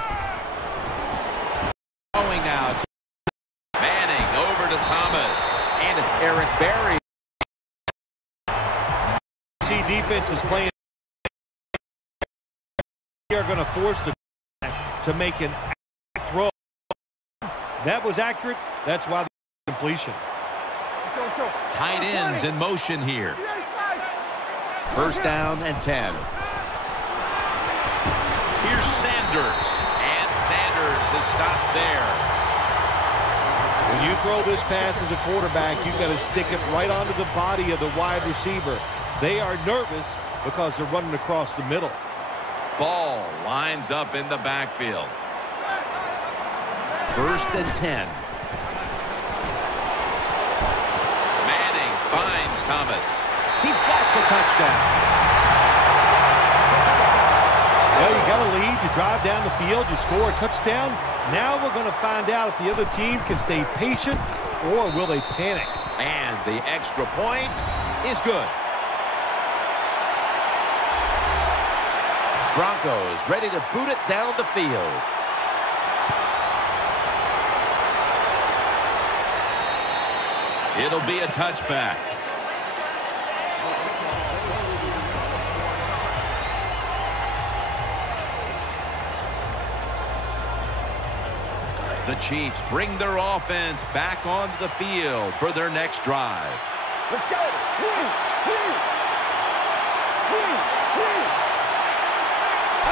Going out. Manning over to Thomas. And it's Eric Berry. See, defense is playing. They are going to force the to make an throw. That was accurate. That's why the completion. Tight ends in motion here. First down and 10. Here's Sanders. And Sanders is stopped there. When you throw this pass as a quarterback, you've got to stick it right onto the body of the wide receiver. They are nervous because they're running across the middle. Ball lines up in the backfield. First and 10. Manning finds Thomas. He's got the touchdown. Well, you got a lead. You drive down the field. You score a touchdown. Now we're going to find out if the other team can stay patient or will they panic. And the extra point is good. Broncos ready to boot it down the field. It'll be a touchback. The Chiefs bring their offense back onto the field for their next drive. Let's go.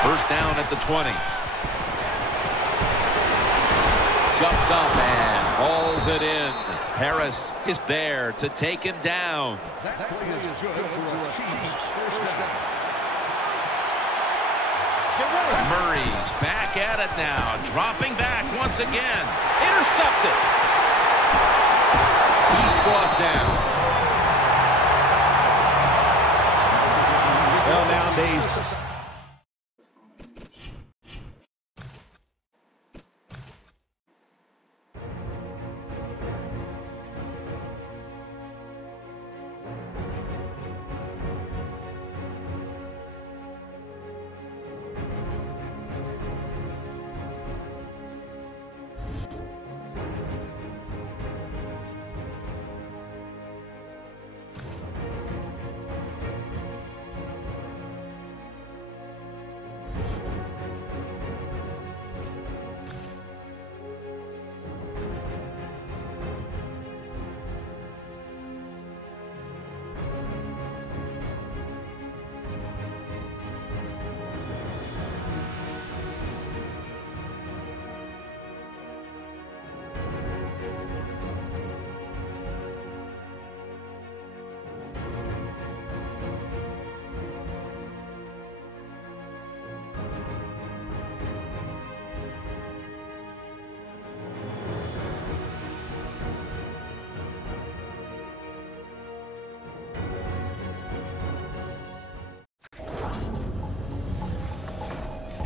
First down at the 20. Jumps up and hauls it in. Harris is there to take him down. That play is good for a Chiefs first down. Murray's back at it now, dropping back once again. Intercepted. He's brought down. Well, nowadays,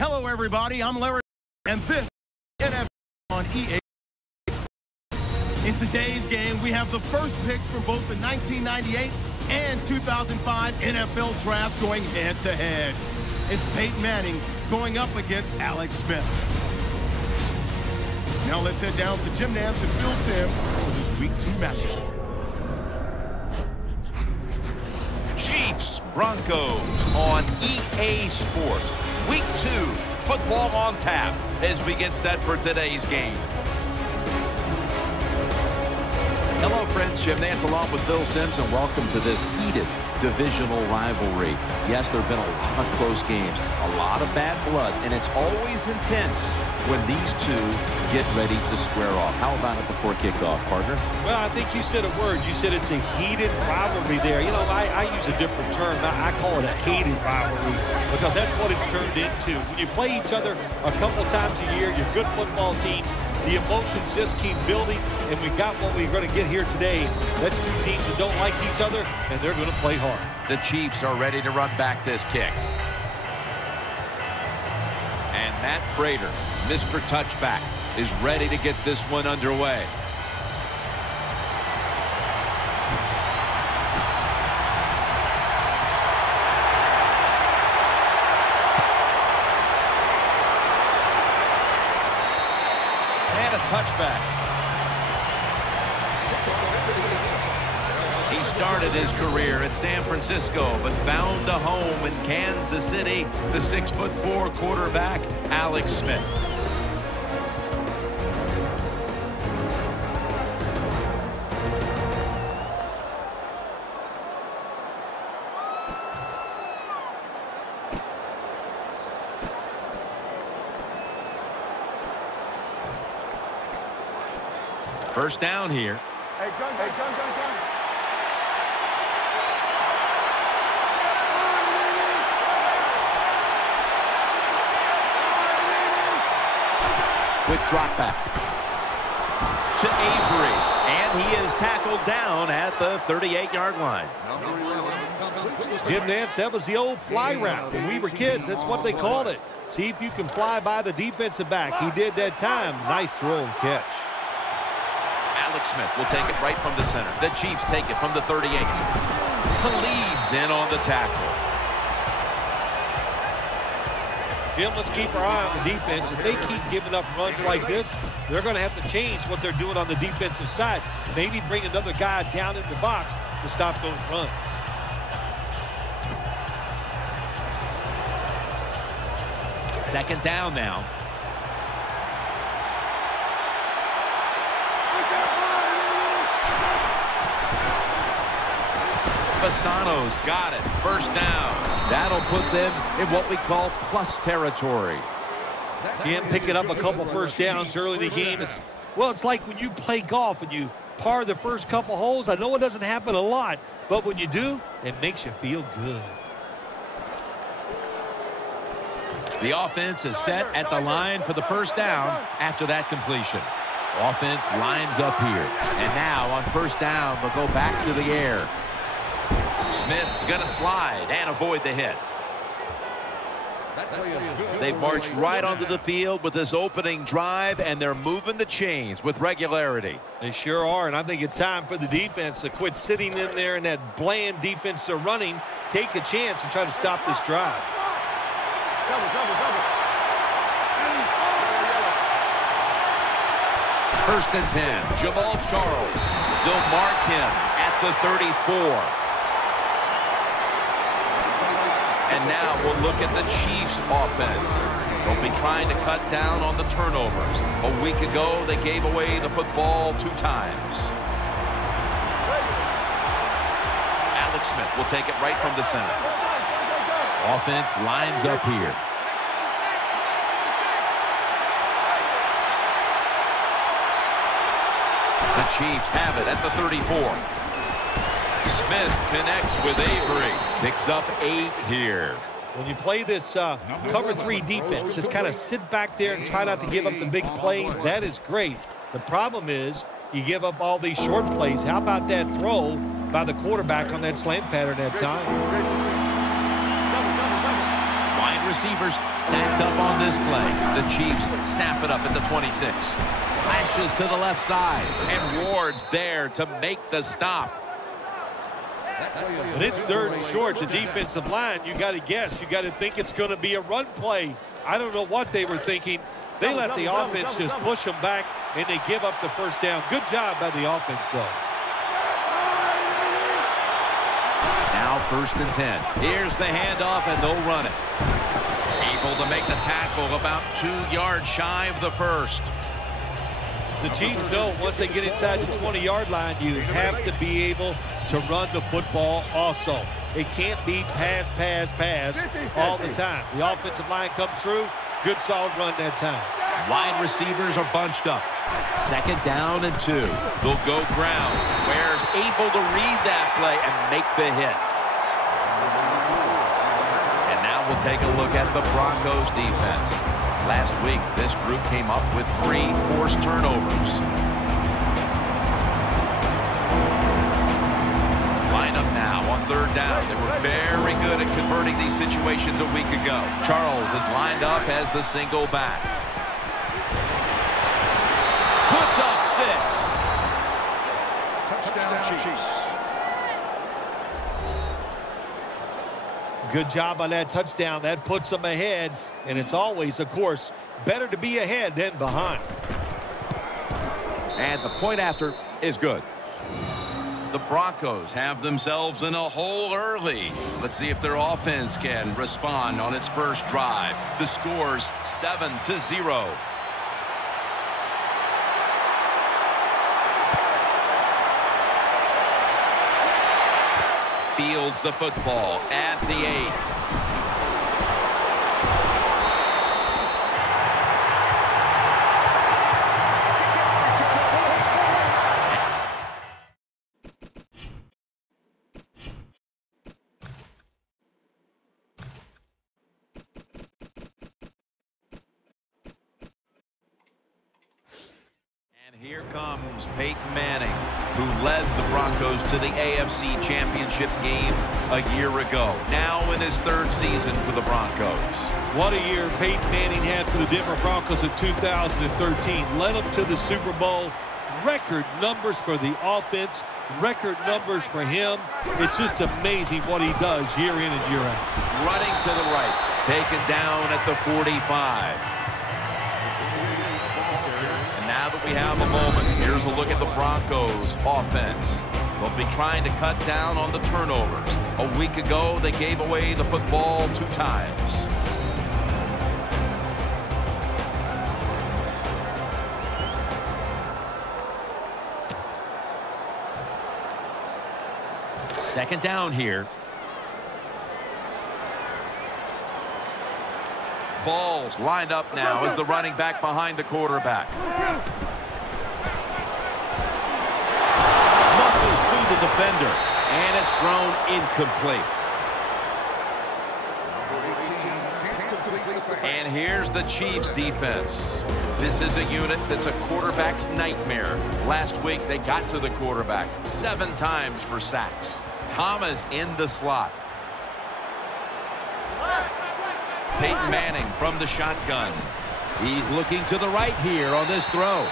Hello, everybody. I'm Larry, and this is NFL on E.A. In today's game, we have the first picks for both the 1998 and 2005 NFL drafts going head-to-head. It's Peyton Manning going up against Alex Smith. Now let's head down to Jim Nance and Phil Simms for this Week 2 matchup. Chiefs Broncos on E.A. Sports. Week 2, football on tap as we get set for today's game. Hello, friends. Jim Nance along with Phil Simms, and welcome to this heated divisional rivalry. Yes, there have been a lot of close games, a lot of bad blood, and it's always intense when these two get ready to square off. How about it before kickoff, partner? well, I think you said a word. You said it's a heated rivalry there. You know, I use a different term. I call it a hated rivalry because that's what it's turned into. When you play each other a couple times a year, you're good football teams. The emotions just keep building, and we got what we're going to get here today. That's two teams that don't like each other, and they're going to play hard. The Chiefs are ready to run back this kick. And Matt Prater, Mr. Touchback, is ready to get this one underway. And a touchback. He started his career at San Francisco, but found a home in Kansas City, the 6'4" quarterback, Alex Smith. First down here. Hey, gun. Quick drop back to Avery, and he is tackled down at the 38-yard line. Jim Nance, that was the old fly route. When we were kids, that's what they called it. See if you can fly by the defensive back. He did that time. Nice throw and catch. Alex Smith will take it right from the center. The Chiefs take it from the 38. Talib's in on the tackle. Jim, let's keep our eye on the defense. If they keep giving up runs like this, they're going to have to change what they're doing on the defensive side. Maybe bring another guy down in the box to stop those runs. Second down now. Fasano's got it. First down. That'll put them in what we call plus territory. Jim picking up a couple first downs early in the game. It's like when you play golf and you par the first couple holes. I know it doesn't happen a lot, but when you do, it makes you feel good. The offense is set at the line for the first down after that completion. Offense lines up here. And now on first down, they'll go back to the air. Smith's going to slide and avoid the hit. They've marched right onto the field with this opening drive, and they're moving the chains with regularity. They sure are, and I think it's time for the defense to quit sitting in there in that bland defense they're running, take a chance and try to stop this drive. First and 10. Jamal Charles. They'll mark him at the 34. And now we'll look at the Chiefs offense. They'll be trying to cut down on the turnovers. A week ago, they gave away the football 2 times. Alex Smith will take it right from the center. Offense lines up here. The Chiefs have it at the 34. Smith connects with Avery. Picks up 8 here. When you play this cover 3 defense, just kind of sit back there and try not to give up the big play. That is great. The problem is you give up all these short plays. How about that throw by the quarterback on that slant pattern that time? Wide receivers stacked up on this play. The Chiefs snap it up at the 26. Slashes to the left side. And Ward's there to make the stop. When it's 3rd and short, the defensive line, you got to guess. You got to think it's going to be a run play. I don't know what they were thinking. They let the offense just push them back, and they give up the first down. Good job by the offense, though. Now 1st and 10. Here's the handoff, and they'll run it. Able to make the tackle about 2 yards shy of the first. The Chiefs know once they get inside the 20-yard line, you have to be able to run the football also. It can't be pass, pass, pass all the time. The offensive line comes through. Good, solid run that time. Wide receivers are bunched up. 2nd down and 2. They'll go ground. Ware's able to read that play and make the hit. And now we'll take a look at the Broncos defense. Last week, this group came up with 3 forced turnovers. Line up now on 3rd down. They were very good at converting these situations a week ago. Charles is lined up as the single back. Chiefs. Good job on that touchdown. That puts them ahead, and it's always, of course, better to be ahead than behind. And the point after is good. The Broncos have themselves in a hole early. Let's see if their offense can respond on its first drive. The score's 7-0. Fields the football at the 8. Here comes Peyton Manning, who led the Broncos to the AFC Championship game a year ago. Now in his 3rd season for the Broncos. What a year Peyton Manning had for the Denver Broncos in 2013. Led them to the Super Bowl. Record numbers for the offense. Record numbers for him. It's just amazing what he does year in and year out. Running to the right. Taken down at the 45. Now that we have a moment, here's a look at the Broncos offense. They'll be trying to cut down on the turnovers. A week ago, they gave away the football 2 times. Second down here. Balls lined up now as the running back behind the quarterback. Muscles through the defender, and it's thrown incomplete. And here's the Chiefs defense. This is a unit that's a quarterback's nightmare. Last week they got to the quarterback 7 times for sacks. Thomas in the slot. Peyton Manning from the shotgun. He's looking to the right here on this throw.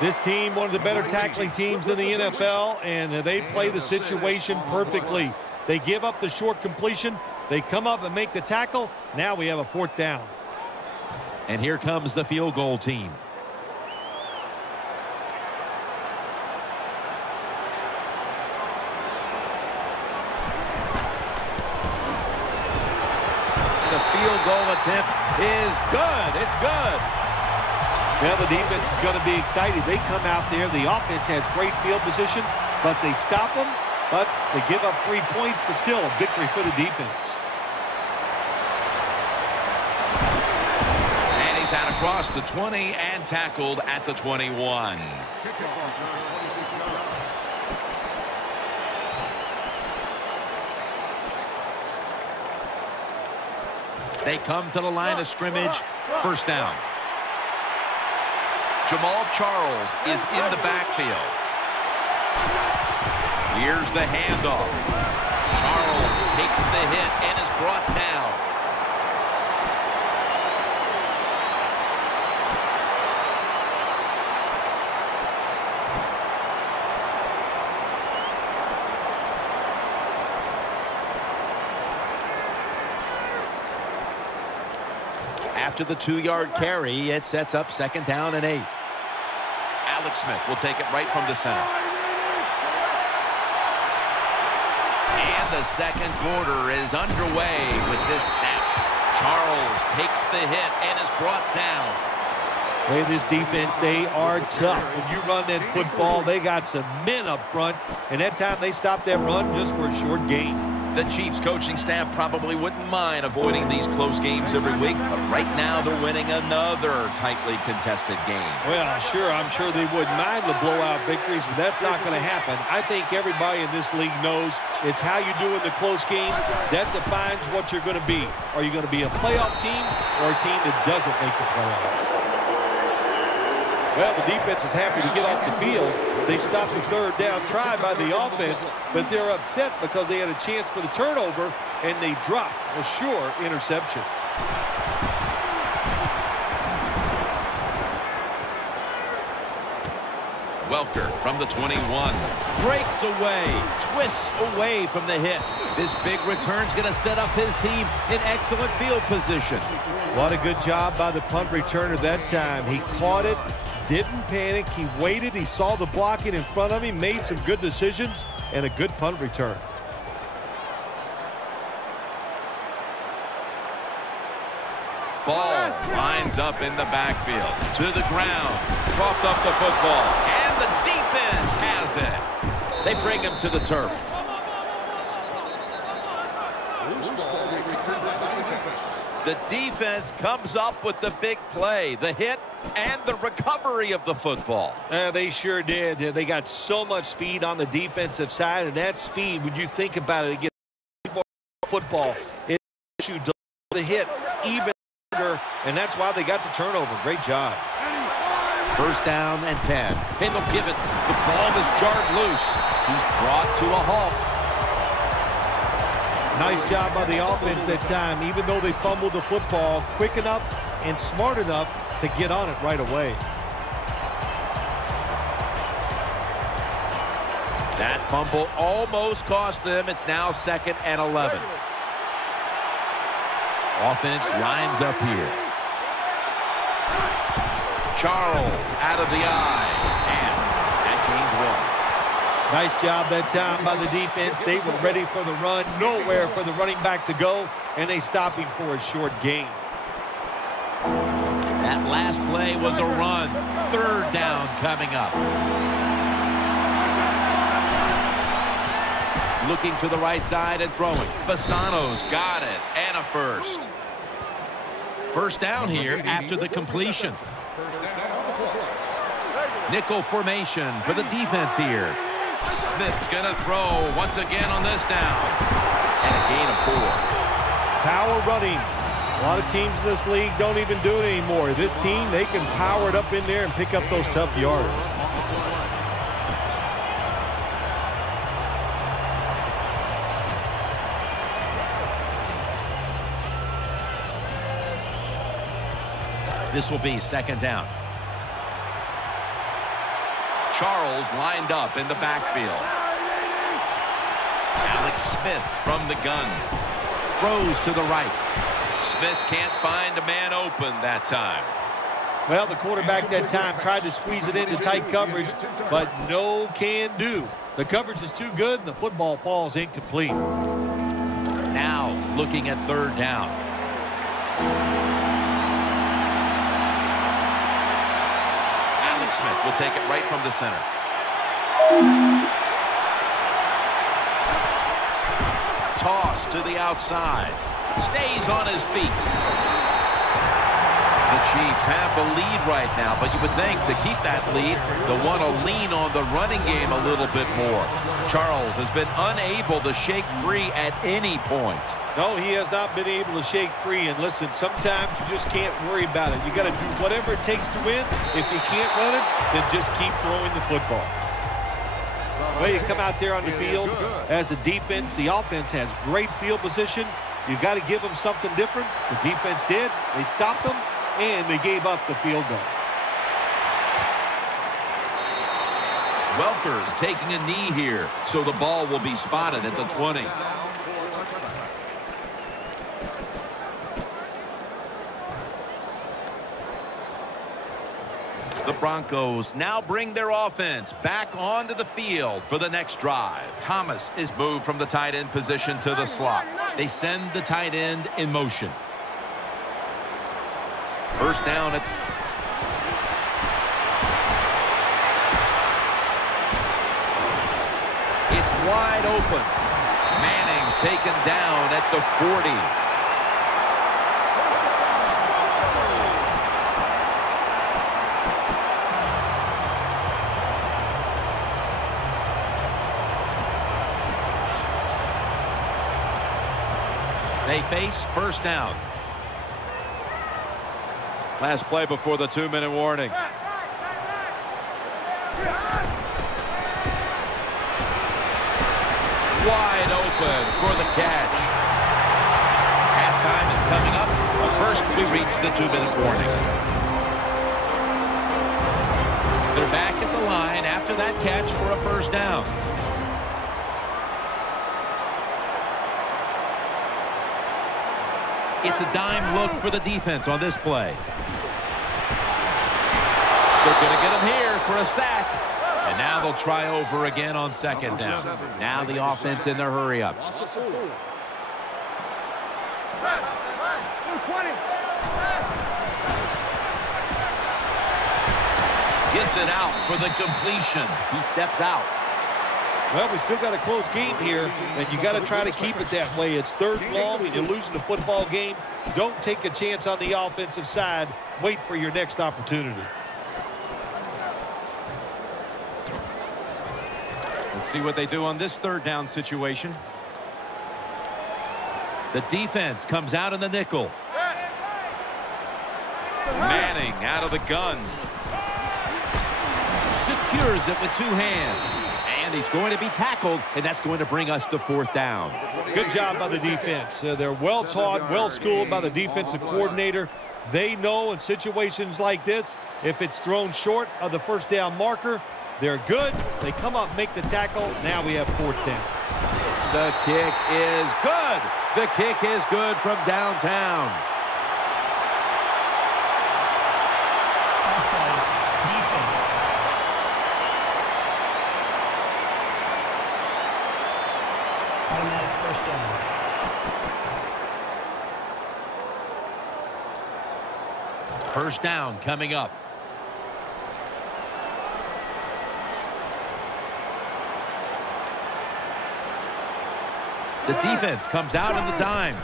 This team, one of the better tackling teams in the NFL, and they play the situation perfectly. They give up the short completion. They come up and make the tackle. Now we have a 4th down. And here comes the field goal team. Field goal attempt is good. It's good. Well, the defense is going to be excited. They come out there. The offense has great field position, but they stop them. But they give up 3 points, but still a victory for the defense. And he's out across the 20 and tackled at the 21. They come to the line of scrimmage. First down. Jamal Charles is in the backfield. Here's the handoff. Charles takes the hit and is brought down. After the 2-yard carry, it sets up 2nd down and 8. Alex Smith will take it right from the center. And the 2nd quarter is underway with this snap. Charles takes the hit and is brought down. Hey, this defense, they are tough. When you run that football, they got some men up front, and that time they stopped that run just for a short gain. The Chiefs coaching staff probably wouldn't mind avoiding these close games every week, but right now they're winning another tightly contested game. Well, sure, I'm sure they wouldn't mind the blowout victories, but that's not going to happen. I think everybody in this league knows it's how you do in the close game that defines what you're going to be. Are you going to be a playoff team or a team that doesn't make the playoffs? Well, the defense is happy to get off the field. They stopped the 3rd down try by the offense, but they're upset because they had a chance for the turnover, and they dropped a sure interception. Welker from the 21. Breaks away, twists away from the hit. This big return's going to set up his team in excellent field position. What a good job by the punt returner that time. He caught it, didn't panic. He waited. He saw the blocking in front of him, made some good decisions, and a good punt return. Ball lines up in the backfield. To the ground. Coughed up the football. And the defense has it. They bring him to the turf. The defense comes up with the big play, the hit, and the recovery of the football. They sure did. They got so much speed on the defensive side, and that speed, when you think about it, again, football, it you the hit even, and that's why they got the turnover. Great job. First down and 10. And they'll give it. The ball is jarred loose. He's brought to a halt. Nice job by the offense that time. Even though they fumbled the football, quick enough and smart enough to get on it right away. That fumble almost cost them. It's now 2nd and 11. Offense lines up here. Charles out of the eye. And that gains 1. Nice job that time by the defense. They were ready for the run. Nowhere for the running back to go, and they stop him for a short gain. That last play was a run. 3rd down coming up. Looking to the right side and throwing. Fasano's got it, and a first. First down here after the completion. Nickel formation for the defense here. Smith's going to throw once again on this down. And a gain of 4. Power running. A lot of teams in this league don't even do it anymore. This team, they can power it up in there and pick up those tough yards. This will be 2nd down. Charles lined up in the backfield. Alex Smith from the gun. Throws to the right. Smith can't find a man open that time. Well, the quarterback that time tried to squeeze it into tight coverage, but no can do. The coverage is too good, and the football falls incomplete. Now looking at 3rd down. Smith will take it right from the center. Toss to the outside. Stays on his feet. The Chiefs have the lead right now, but you would think to keep that lead, they'll want to lean on the running game a little bit more. Charles has been unable to shake free at any point. No, he has not been able to shake free. And listen, sometimes you just can't worry about it. You got to do whatever it takes to win. If you can't run it, then just keep throwing the football. Well, you come out there on the field as a defense. The offense has great field position. You've got to give them something different. The defense did. They stopped them, and they gave up the field goal. Welker's taking a knee here, so the ball will be spotted at the 20. The Broncos now bring their offense back onto the field for the next drive. Thomas is moved from the tight end position to the slot. They send the tight end in motion. First down at... It's wide open. Manning's taken down at the 40. They face first down. Last play before the 2-minute warning. Wide open for the catch. Halftime is coming up, but first we reach the 2-minute warning. They're back at the line after that catch for a first down. It's a dime look for the defense on this play. They're going to get him here for a sack. And now they'll try over again on second down. Now the offense in their hurry up. Gets it out for the completion. He steps out. Well, we still got a close game here, and you got to try to keep it that way. It's third and long, and you're losing the football game. Don't take a chance on the offensive side. Wait for your next opportunity. Let's see what they do on this third down situation. The defense comes out in the nickel. Manning out of the gun. Secures it with two hands. And he's going to be tackled, and that's going to bring us to fourth down. Good job by the defense. They're well taught, well schooled by the defensive coordinator. They know in situations like this, if it's thrown short of the first down marker, they're good. They come up, make the tackle. Now we have fourth down. The kick is good. The kick is good from downtown. Offside. Defense. Automatic first down. First down coming up. The defense comes out in the dime.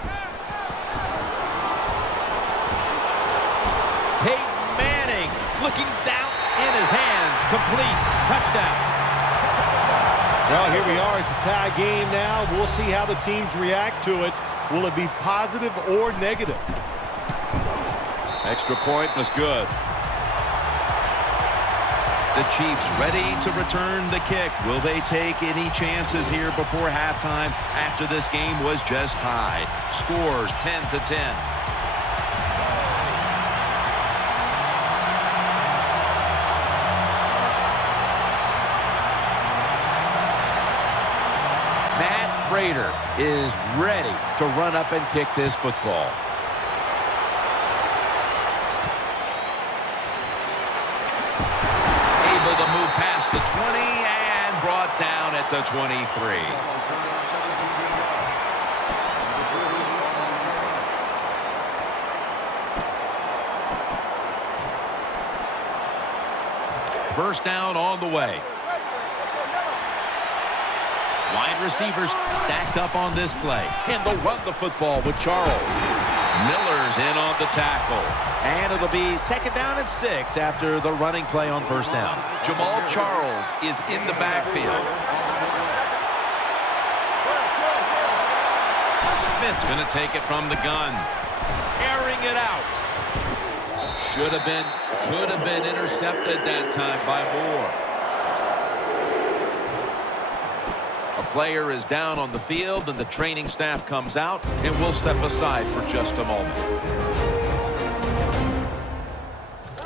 Peyton Manning looking down in his hands. Complete. Touchdown. Well, here we are. It's a tie game now. We'll see how the teams react to it. Will it be positive or negative? Extra point was good. The Chiefs ready to return the kick. Will they take any chances here before halftime after this game was just tied? Scores 10-10. Matt Prater is ready to run up and kick this football. Past the 20 and brought down at the 23. First down on the way. Wide receivers stacked up on this play. And they'll run the football with Charles. Miller's in on the tackle. And it'll be second down and 6 after the running play on first down. Jamal Charles is in the backfield. Smith's going to take it from the gun. Airing it out. Could have been intercepted that time by Moore. A player is down on the field, and the training staff comes out, and we'll step aside for just a moment.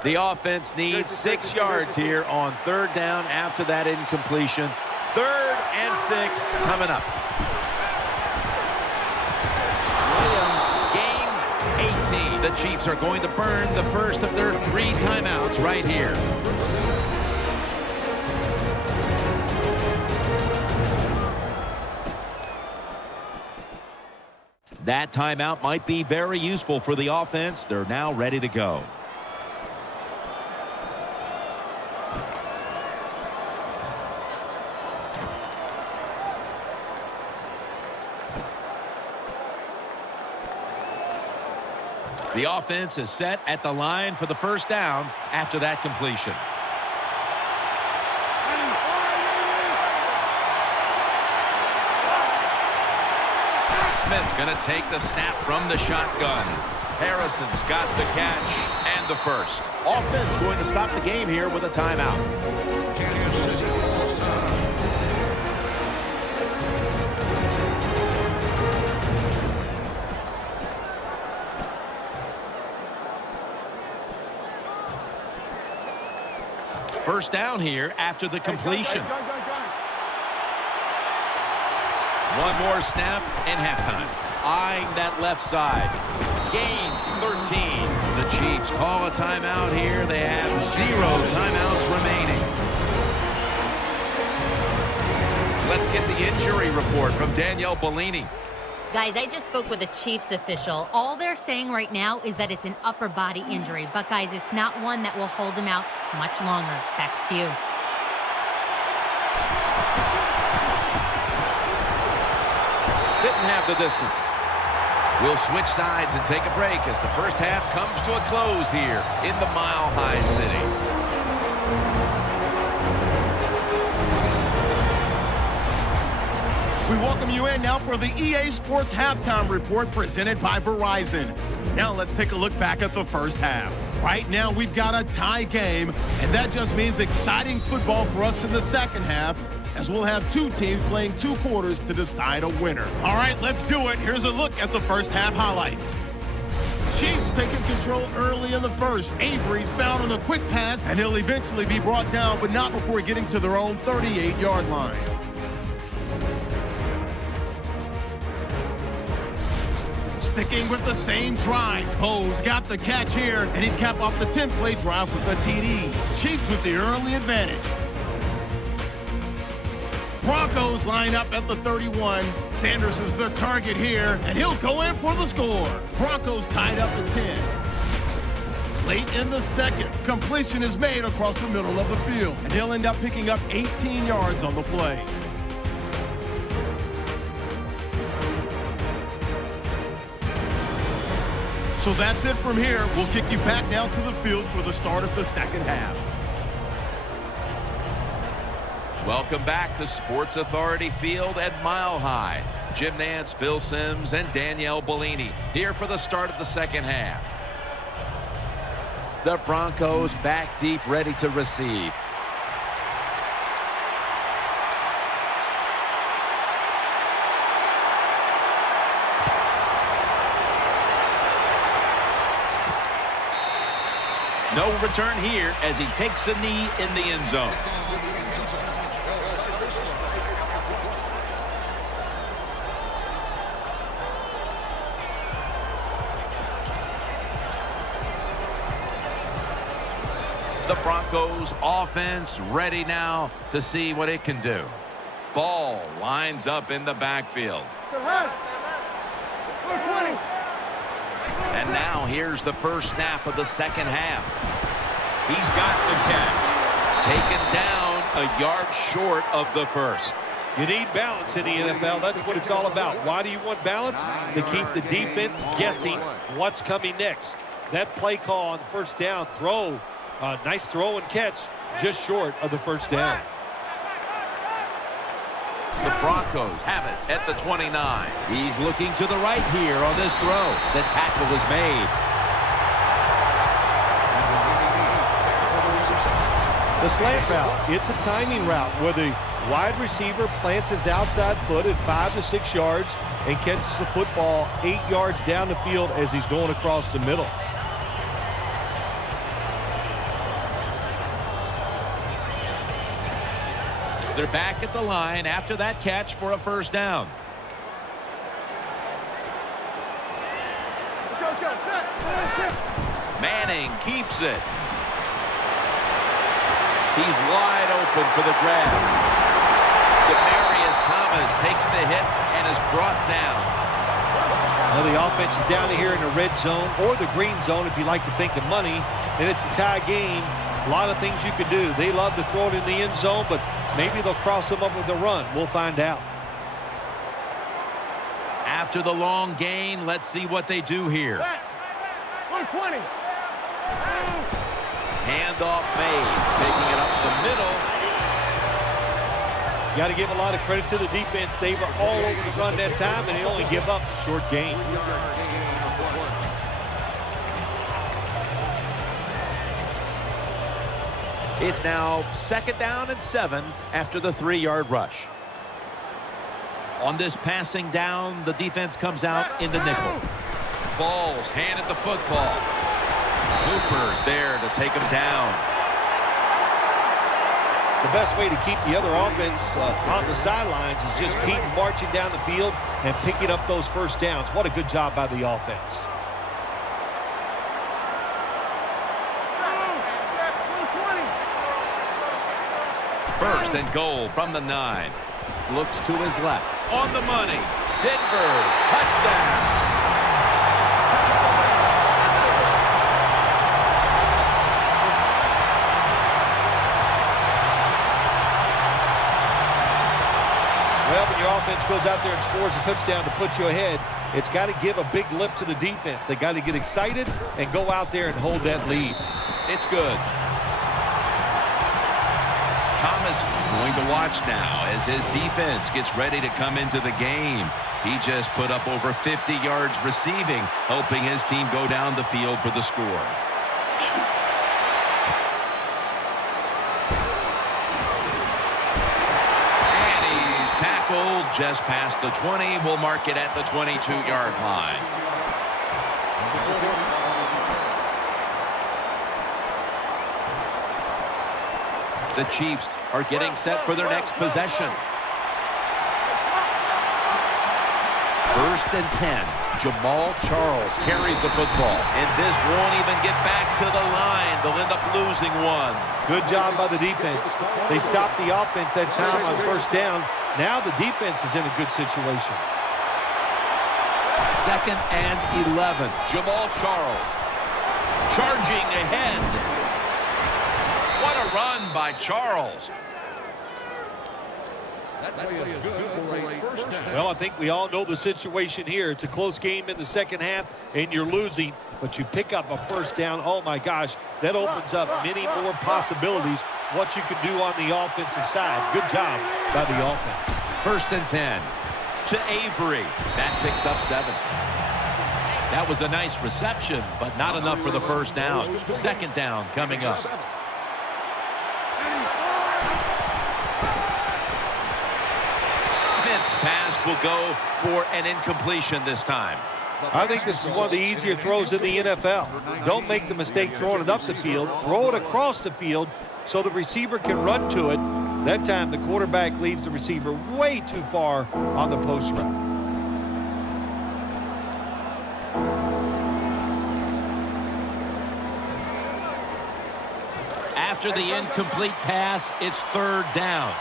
The offense needs 6 yards here on third down after that incompletion. 3rd and 6 coming up. Williams gains 18. The Chiefs are going to burn the first of their 3 timeouts right here. That timeout might be very useful for the offense. They're now ready to go. The offense is set at the line for the first down after that completion. Smith's going to take the snap from the shotgun. Harrison's got the catch and the first. Offense going to stop the game here with a timeout. First down here after the completion. One more snap and halftime. Eyeing that left side. Gains 13. The Chiefs call a timeout here. They have 0 timeouts remaining. Let's get the injury report from Danielle Bellini. Guys, I just spoke with a Chiefs official. All they're saying right now is that it's an upper body injury. But, guys, it's not one that will hold him out much longer. Back to you. Didn't have the distance. We'll switch sides and take a break as the first half comes to a close here in the Mile High City. We welcome you in now for the EA Sports Halftime Report presented by Verizon. Now let's take a look back at the first half. Right now we've got a tie game, and that just means exciting football for us in the second half, as we'll have two teams playing 2 quarters to decide a winner. All right, let's do it. Here's a look at the first half highlights. Chiefs taking control early in the first. Avery's found on the quick pass, and he'll eventually be brought down, but not before getting to their own 38-yard line. Sticking with the same drive. Bo's got the catch here, and he'd cap off the 10-play drive with a TD. Chiefs with the early advantage. Broncos line up at the 31. Sanders is the target here, and he'll go in for the score. Broncos tied up at 10. Late in the second, completion is made across the middle of the field, and he'll end up picking up 18 yards on the play. So that's it from here. We'll kick you back down to the field for the start of the second half. Welcome back to Sports Authority Field at Mile High. Jim Nantz, Phil Simms, and Danielle Bellini here for the start of the second half. The Broncos back deep, ready to receive. No return here as he takes a knee in the end zone. The Broncos offense ready now to see what it can do. Ball lines up in the backfield. And now here's the first snap of the second half. He's got the catch. Taken down a yard short of the first. You need balance in the NFL. That's what it's all about. Why do you want balance? To keep the defense guessing what's coming next. That play call on first down, nice throw and catch, just short of the first down. The Broncos have it at the 29. He's looking to the right here on this throw. The tackle was made. The slant route, it's a timing route where the wide receiver plants his outside foot at 5 to 6 yards and catches the football 8 yards down the field as he's going across the middle. They're back at the line after that catch for a first down. Manning keeps it. He's wide open for the grab. Demarius Thomas takes the hit and is brought down. Well, the offense is down here in the red zone or the green zone if you like to think of money. And it's a tie game. A lot of things you can do. They love to throw it in the end zone, but maybe they'll cross them up with a run. We'll find out. After the long gain, let's see what they do here. 120. Handoff made, taking it up the middle. Got to give a lot of credit to the defense. They were all over the run that time, and they only give up a short gain. It's now 2nd down and 7 after the 3-yard rush. On this passing down, the defense comes out in the nickel. Balls handed the football. Hooper's there to take him down. the best way to keep the other offense on the sidelines is just keep marching down the field and picking up those first downs. What a good job by the offense. First and goal from the 9. Looks to his left. On the money. Denver. Touchdown. Well, when your offense goes out there and scores a touchdown to put you ahead, it's got to give a big lift to the defense. They got to get excited and go out there and hold that lead. It's good. Thomas going to watch now as his defense gets ready to come into the game. He just put up over 50 yards receiving, helping his team go down the field for the score. And he's tackled just past the 20. We'll mark it at the 22-yard line. The Chiefs are getting set for their next possession. First and 10. Jamal Charles carries the football. And this won't even get back to the line. They'll end up losing one. Good job by the defense. They stopped the offense that time on first down. Now the defense is in a good situation. Second and 11. Jamal Charles charging ahead. What a run by Charles. That play is good for a first down. Well, I think we all know the situation here. It's a close game in the second half, and you're losing, but you pick up a first down. Oh, my gosh, that opens up many more possibilities what you can do on the offensive side. Good job by the offense. First and 10 to Avery. That picks up 7. That was a nice reception, but not enough for the first down. Second down coming up. Smith's pass will go for an incompletion this time. I think this is one of the easier throws in the NFL. Don't make the mistake throwing it up the field. Throw it across the field so the receiver can run to it. That time, the quarterback leads the receiver way too far on the post route. After the incomplete pass, it's third down.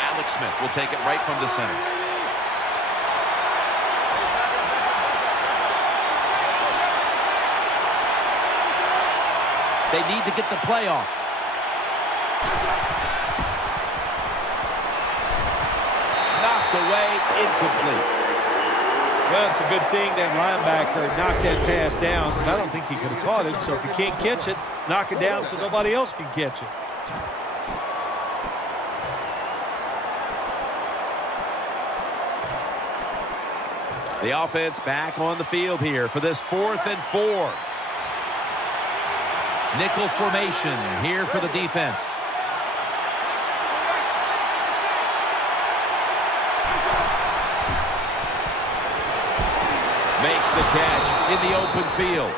Alex Smith will take it right from the center. They need to get the play off. Knocked away, incomplete. Well, it's a good thing that linebacker knocked that pass down because I don't think he could have caught it. So if you can't catch it, knock it down so nobody else can catch it. The offense back on the field here for this 4th and 4. Nickel formation here for the defense. Makes the catch in the open field.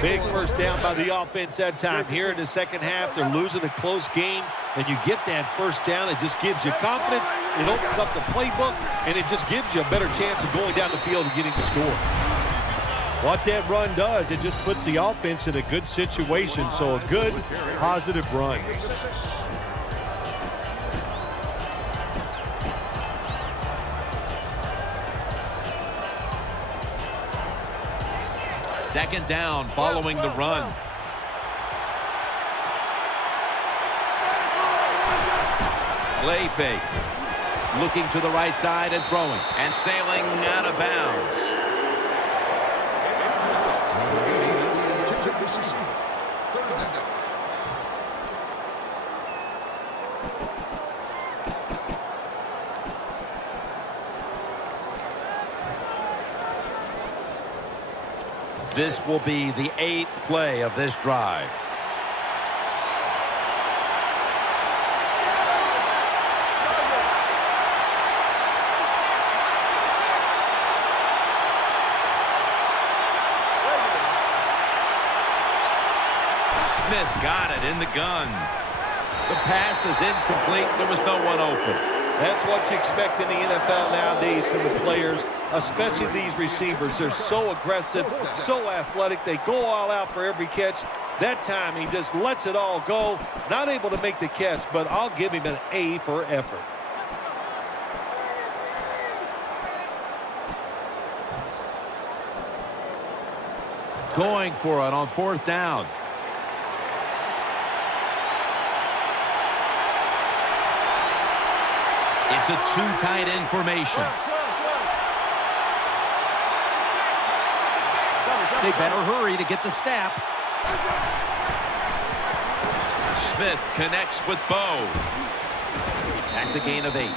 Big first down by the offense that time. Here in the second half, they're losing a close game, and you get that first down. It just gives you confidence. It opens up the playbook, and it just gives you a better chance of going down the field and getting the score. What that run does, it just puts the offense in a good situation. So a good, positive run. Second down following the run. Play fake. Looking to the right side and throwing. And sailing out of bounds. This will be the 8th play of this drive. Smith's got it in the gun. The pass is incomplete. There was no one open. That's what you expect in the NFL nowadays from the players, especially these receivers. They're so aggressive, so athletic. They go all out for every catch. That time, he just lets it all go. Not able to make the catch, but I'll give him an A for effort. Going for it on 4th down. It's a too tight end formation. They better hurry to get the snap. Smith connects with Bo. That's a gain of 8.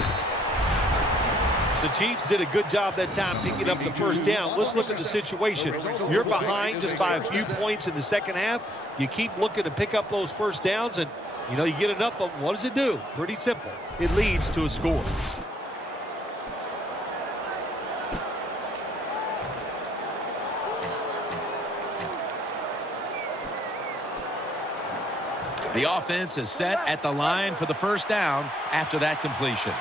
The Chiefs did a good job that time picking up the first down. Let's look at the situation. You're behind just by a few points in the second half. You keep looking to pick up those first downs, and, you know, you get enough of them. What does it do? Pretty simple. It leads to a score. The offense is set at the line for the first down after that completion.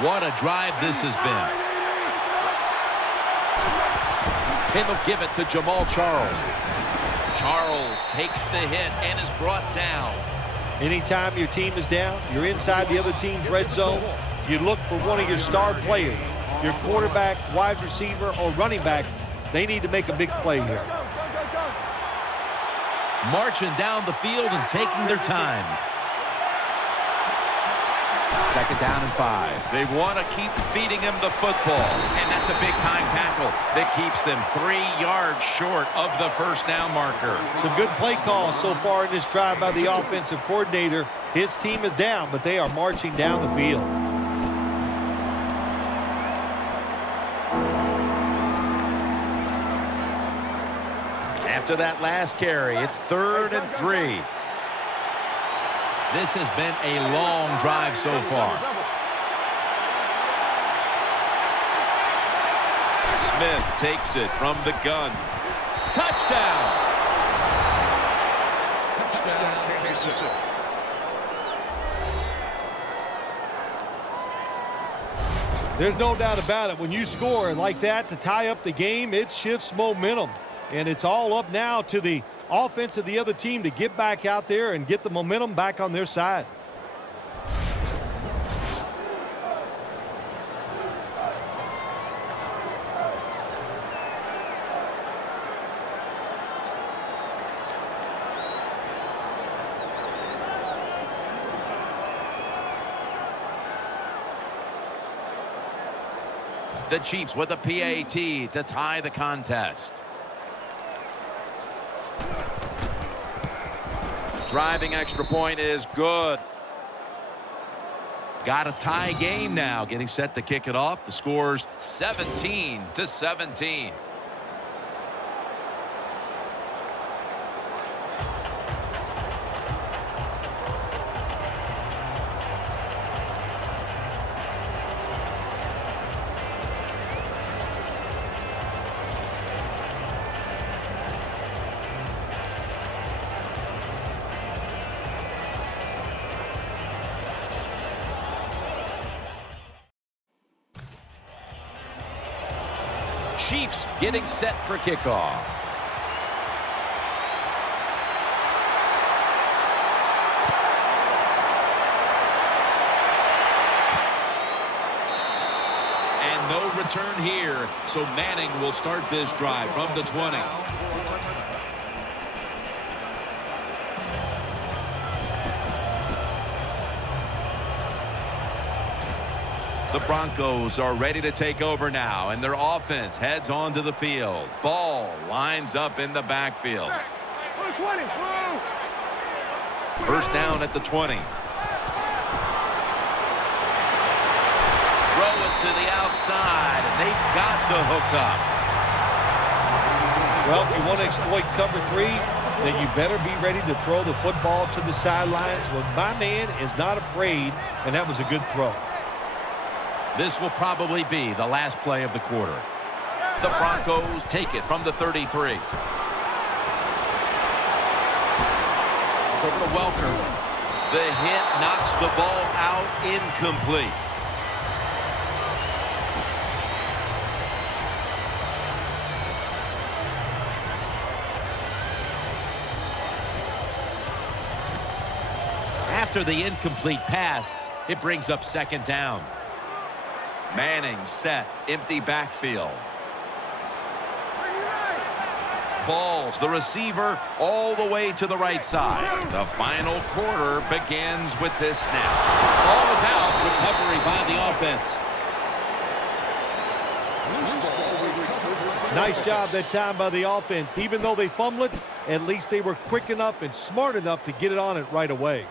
What a drive this has been. And they'll give it to Jamal Charles. Charles takes the hit and is brought down. Anytime your team is down, you're inside the other team's red zone, you look for one of your star players, your quarterback, wide receiver, or running back. They need to make a big play here. Marching down the field and taking their time. 2nd down and 5. They want to keep feeding him the football, and that's a big-time tackle that keeps them 3 yards short of the first down marker. Some good play calls so far in this drive by the offensive coordinator. His team is down, but they are marching down the field. After that last carry, it's 3rd and 3. This has been a long drive so far. Smith takes it from the gun. Touchdown! Touchdown, Kansas City. There's no doubt about it. When you score like that to tie up the game, it shifts momentum. And it's all up now to the offense of the other team to get back out there and get the momentum back on their side. The Chiefs with a PAT to tie the contest. Driving extra point is good. Got a tie game now, getting set to kick it off. The score's 17-17. Chiefs getting set for kickoff. And no return here, so Manning will start this drive from the 20. The Broncos are ready to take over now, and their offense heads onto the field. Ball lines up in the backfield. First down at the 20. Throw it to the outside, and they've got the hook up. Well, if you want to exploit cover 3, then you better be ready to throw the football to the sidelines. Well, my man is not afraid, and that was a good throw. This will probably be the last play of the quarter. The Broncos take it from the 33. It's over to Welker. The hit knocks the ball out, incomplete. After the incomplete pass, it brings up second down. Manning set, empty backfield. Balls, the receiver, all the way to the right side. The final quarter begins with this snap. Ball is out. Recovery by the offense. Nice job that time by the offense. Even though they fumbled it, at least they were quick enough and smart enough to get it on it right away.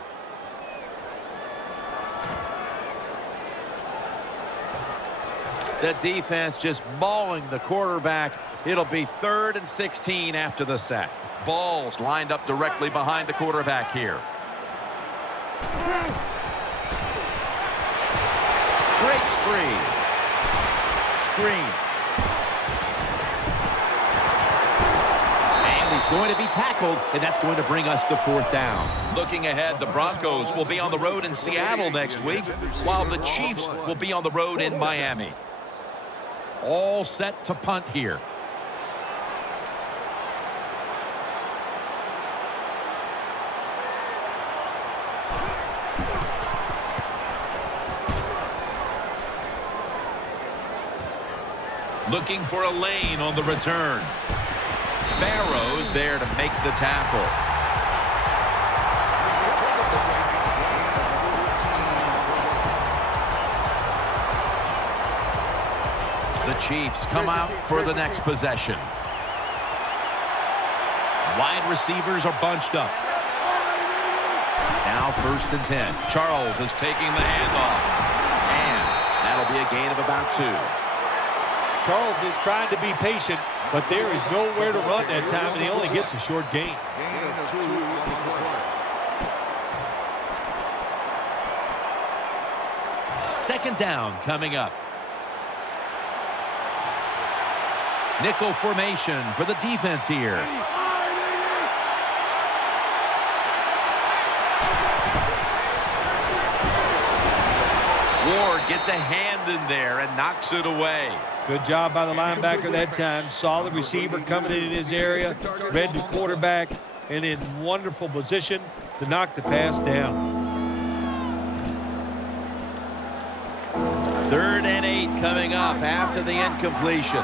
The defense just mauling the quarterback. It'll be 3rd and 16 after the sack. Balls lined up directly behind the quarterback here. Breaks free. Screen. And he's going to be tackled, and that's going to bring us to 4th down. Looking ahead, the Broncos will be on the road in Seattle next week, while the Chiefs will be on the road in Miami. All set to punt here. Looking for a lane on the return. Barrows there to make the tackle. The Chiefs come out for the next possession. Wide receivers are bunched up. Now 1st and 10. Charles is taking the handoff. And that'll be a gain of about 2. Charles is trying to be patient, but there is nowhere to run that time, and he only gets a short gain. Second down coming up. Nickel formation for the defense here. Ward gets a hand in there and knocks it away. Good job by the linebacker that time. Saw the receiver coming in his area, read the quarterback, and in wonderful position to knock the pass down. 3rd and 8 coming up after the incompletion.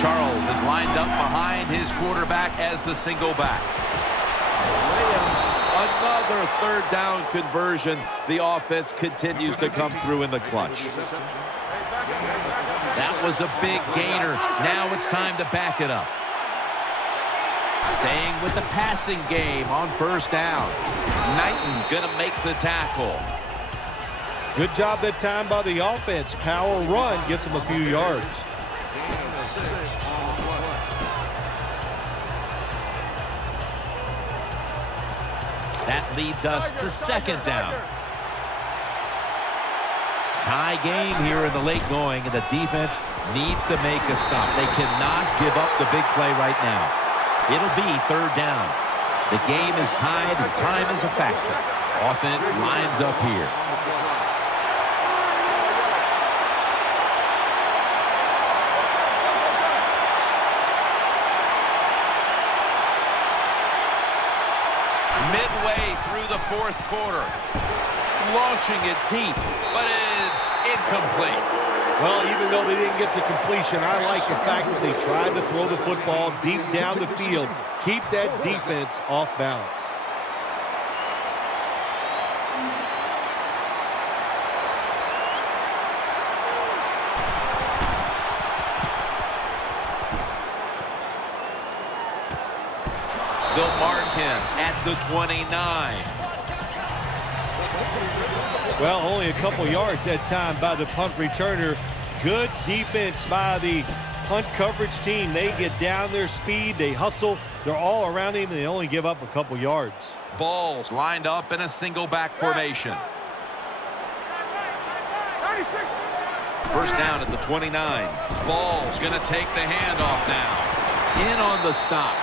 Charles is lined up behind his quarterback as the single back. Williams, another 3rd down conversion. The offense continues to come through in the clutch. That was a big gainer. Now it's time to back it up. Staying with the passing game on 1st down. Knighton's going to make the tackle. Good job that time by the offense. Power run gets them a few yards. That leads us to 2nd down. Tie game here in the late going, and the defense needs to make a stop. They cannot give up the big play right now. It'll be 3rd down. The game is tied, and time is a factor. Offense lines up here. Midway through the 4th quarter. Launching it deep, but it's incomplete. Well, even though they didn't get to completion, I like the fact that they tried to throw the football deep down the field, keep that defense off balance. They'll mark him at the 29. Well, only a couple yards that time by the punt returner. Good defense by the punt coverage team. They get down their speed, they hustle, they're all around him, and they only give up a couple yards. Balls lined up in a single back formation. 1st down at the 29. Ball's going to take the handoff now. In on the stop.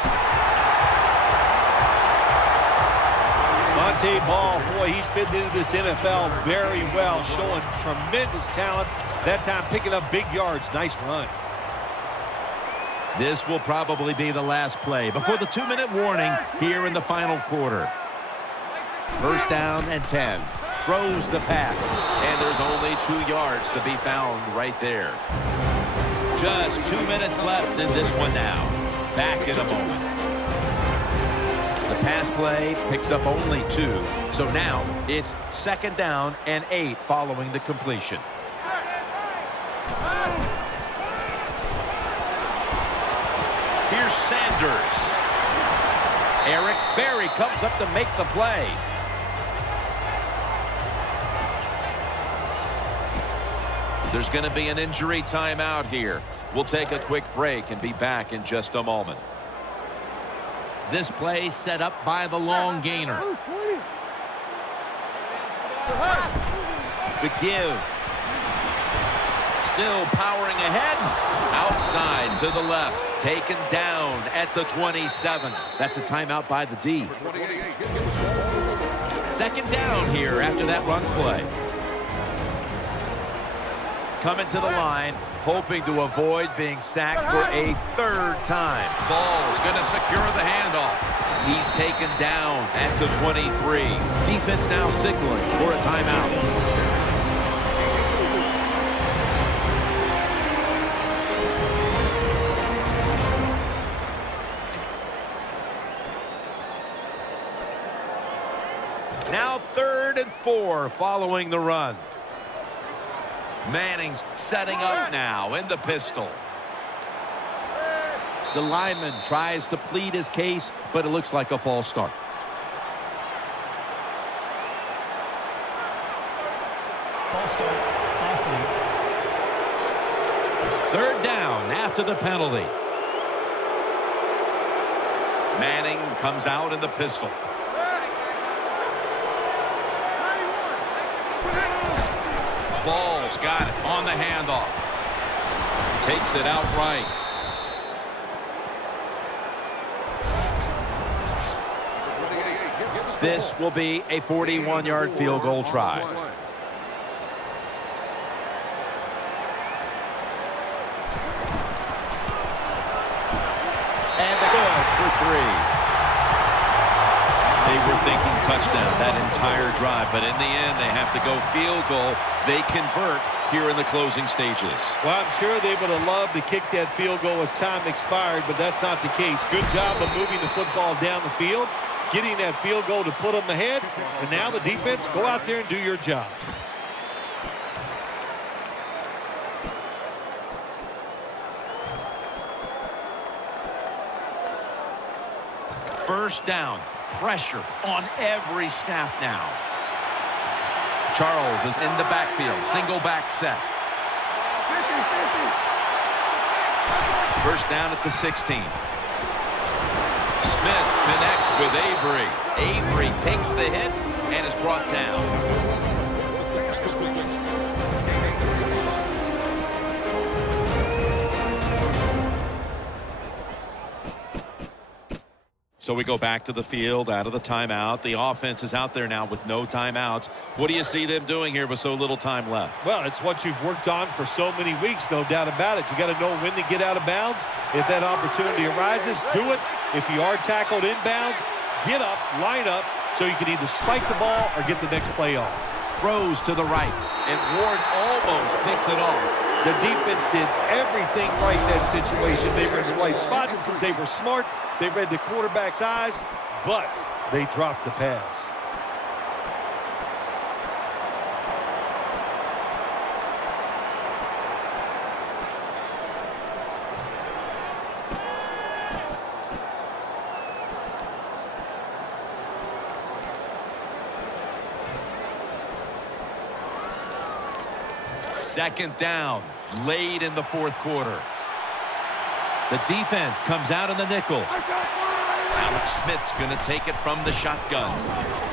Deontay Ball, boy, he's fitting into this NFL very well, showing tremendous talent. That time picking up big yards. Nice run. This will probably be the last play before the 2-minute warning here in the final quarter. First down and 10. Throws the pass, and there's only 2 yards to be found right there. Just 2 minutes left in this one now. Back in a moment. The pass play picks up only 2, so now it's 2nd down and 8 following the completion. Here's Sanders. Eric Berry comes up to make the play. There's going to be an injury timeout here. We'll take a quick break and be back in just a moment. This play set up by the long gainer. The give. Still powering ahead. Outside to the left. Taken down at the 27. That's a timeout by the D. 2nd down here after that run play. Coming to the line, hoping to avoid being sacked for a 3rd time. Ball's going to secure the handoff. He's taken down at the 23. Defense now signaling for a timeout. Now 3rd and 4 following the run. Manning's setting up now in the pistol. The lineman tries to plead his case, but it looks like a false start. False start. Offense. 3rd down after the penalty. Manning comes out in the pistol. Ball's got it on the handoff. Takes it outright. This will be a 41-yard field goal try. And good for 3. They were thinking touchdown that entire drive, but in the end, they have to go field goal. They convert here in the closing stages. Well, I'm sure they would have loved to kick that field goal as time expired, but that's not the case. Good job of moving the football down the field, getting that field goal to put them ahead, and now the defense, go out there and do your job. First down. Pressure on every snap now. Charles is in the backfield. Single back set. First down at the 16. Smith connects with Avery. Avery takes the hit and is brought down. So we go back to the field out of the timeout. The offense is out there now with no timeouts. What do you see them doing here with so little time left? Well, it's what you've worked on for so many weeks, no doubt about it. You got to know when to get out of bounds. If that opportunity arises, do it. If you are tackled inbounds, get up, line up, so you can either spike the ball or get the next play off. Throws to the right, and Ward almost picked it off. The defense did everything right in that situation. They were in the right spot. They were smart. They read the quarterback's eyes, but they dropped the pass. Second down, late in the fourth quarter. The defense comes out in the nickel. Alex Smith's going to take it from the shotgun.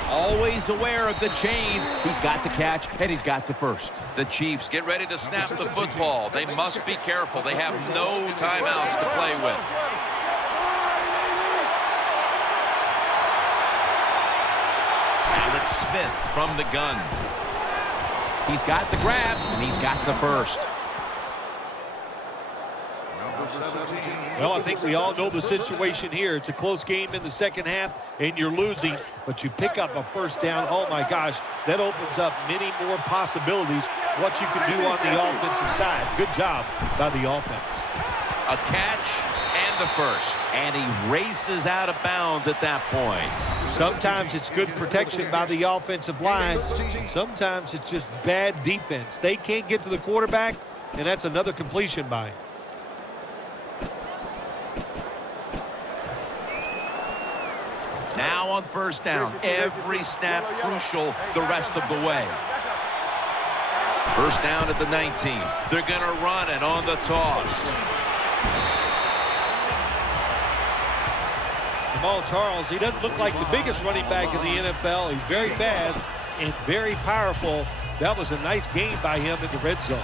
Always aware of the chains. He's got the catch, and he's got the first. The Chiefs get ready to snap the football. They must be careful. They have no timeouts to play with. Smith from the gun. He's got the grab, and he's got the first. Well, I think we all know the situation here. It's a close game in the second half, and you're losing, but you pick up a first down. Oh, my gosh, that opens up many more possibilities, what you can do on the offensive side. Good job by the offense. A catch and the first, and he races out of bounds at that point. Sometimes it's good protection by the offensive line, and sometimes it's just bad defense. They can't get to the quarterback, and that's another completion by him. Now on first down, every snap crucial the rest of the way. First down at the 19. They're going to run it on the toss. Jamal Charles, he doesn't look like the biggest running back in the NFL. He's very fast and very powerful. That was a nice game by him in the red zone.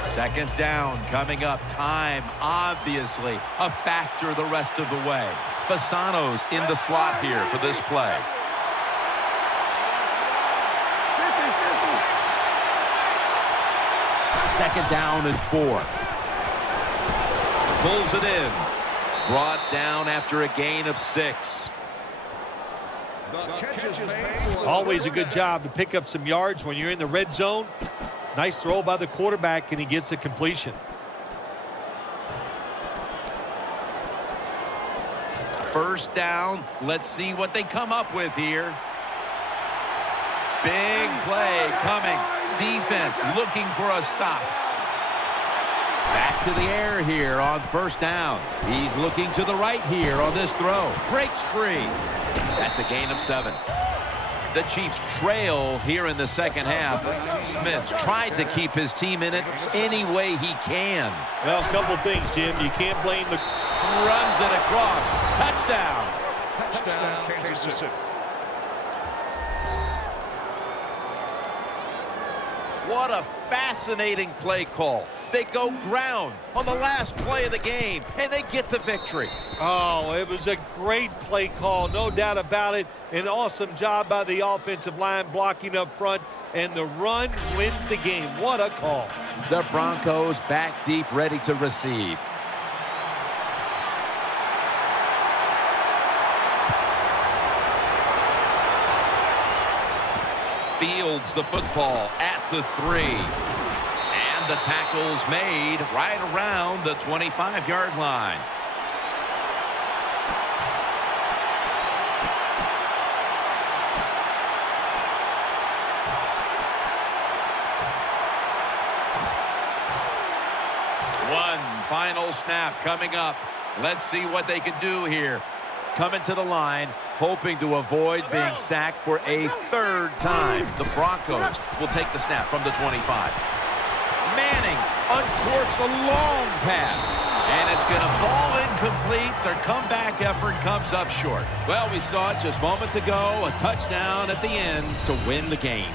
Second down coming up. Time, obviously, a factor the rest of the way. Fasano's in the slot here for this play. Second down and 4. Pulls it in. Brought down after a gain of 6. Always a good job to pick up some yards when you're in the red zone. Nice throw by the quarterback, and he gets the completion. First down. Let's see what they come up with here. Big play coming. Defense looking for a stop. Back to the air here on first down. He's looking to the right here on this throw. Breaks free. That's a gain of 7. The Chiefs trail here in the second half. Smith's tried to keep his team in it any way he can. Well, a couple things, Jim. You can't blame the... Runs it across. Touchdown. Touchdown, Kansas City. What a fascinating play call. They go ground on the last play of the game, and they get the victory. Oh, it was a great play call, no doubt about it. An awesome job by the offensive line blocking up front, and the run wins the game. What a call. The Broncos back deep, ready to receive. Fields the football at the 3. And the tackle's made right around the 25-yard line. One final snap coming up. Let's see what they can do here. Coming to the line, hoping to avoid being sacked for a 3rd time. The Broncos will take the snap from the 25. Manning uncorks a long pass, and it's going to fall incomplete. Their comeback effort comes up short. Well, we saw it just moments ago, a touchdown at the end to win the game.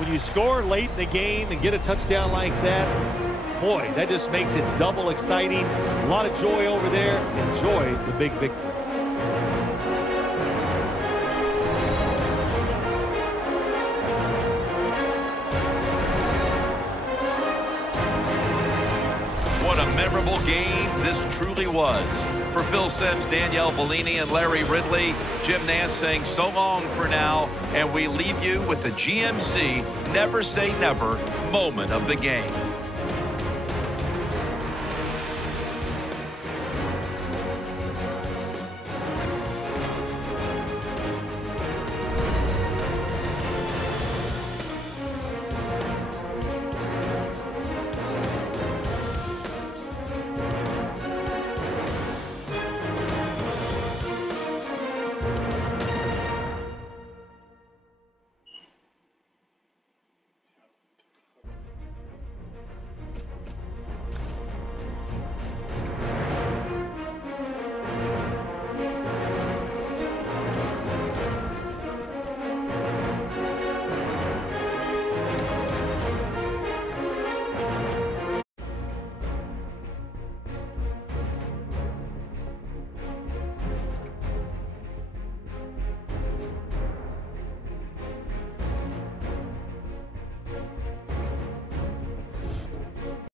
When you score late in the game and get a touchdown like that, boy, that just makes it double exciting. A lot of joy over there. Enjoy the big victory. What a memorable game this truly was. For Phil Simms, Danielle Bellini, and Larry Ridley, Jim Nance saying so long for now, and we leave you with the GMC Never Say Never moment of the game.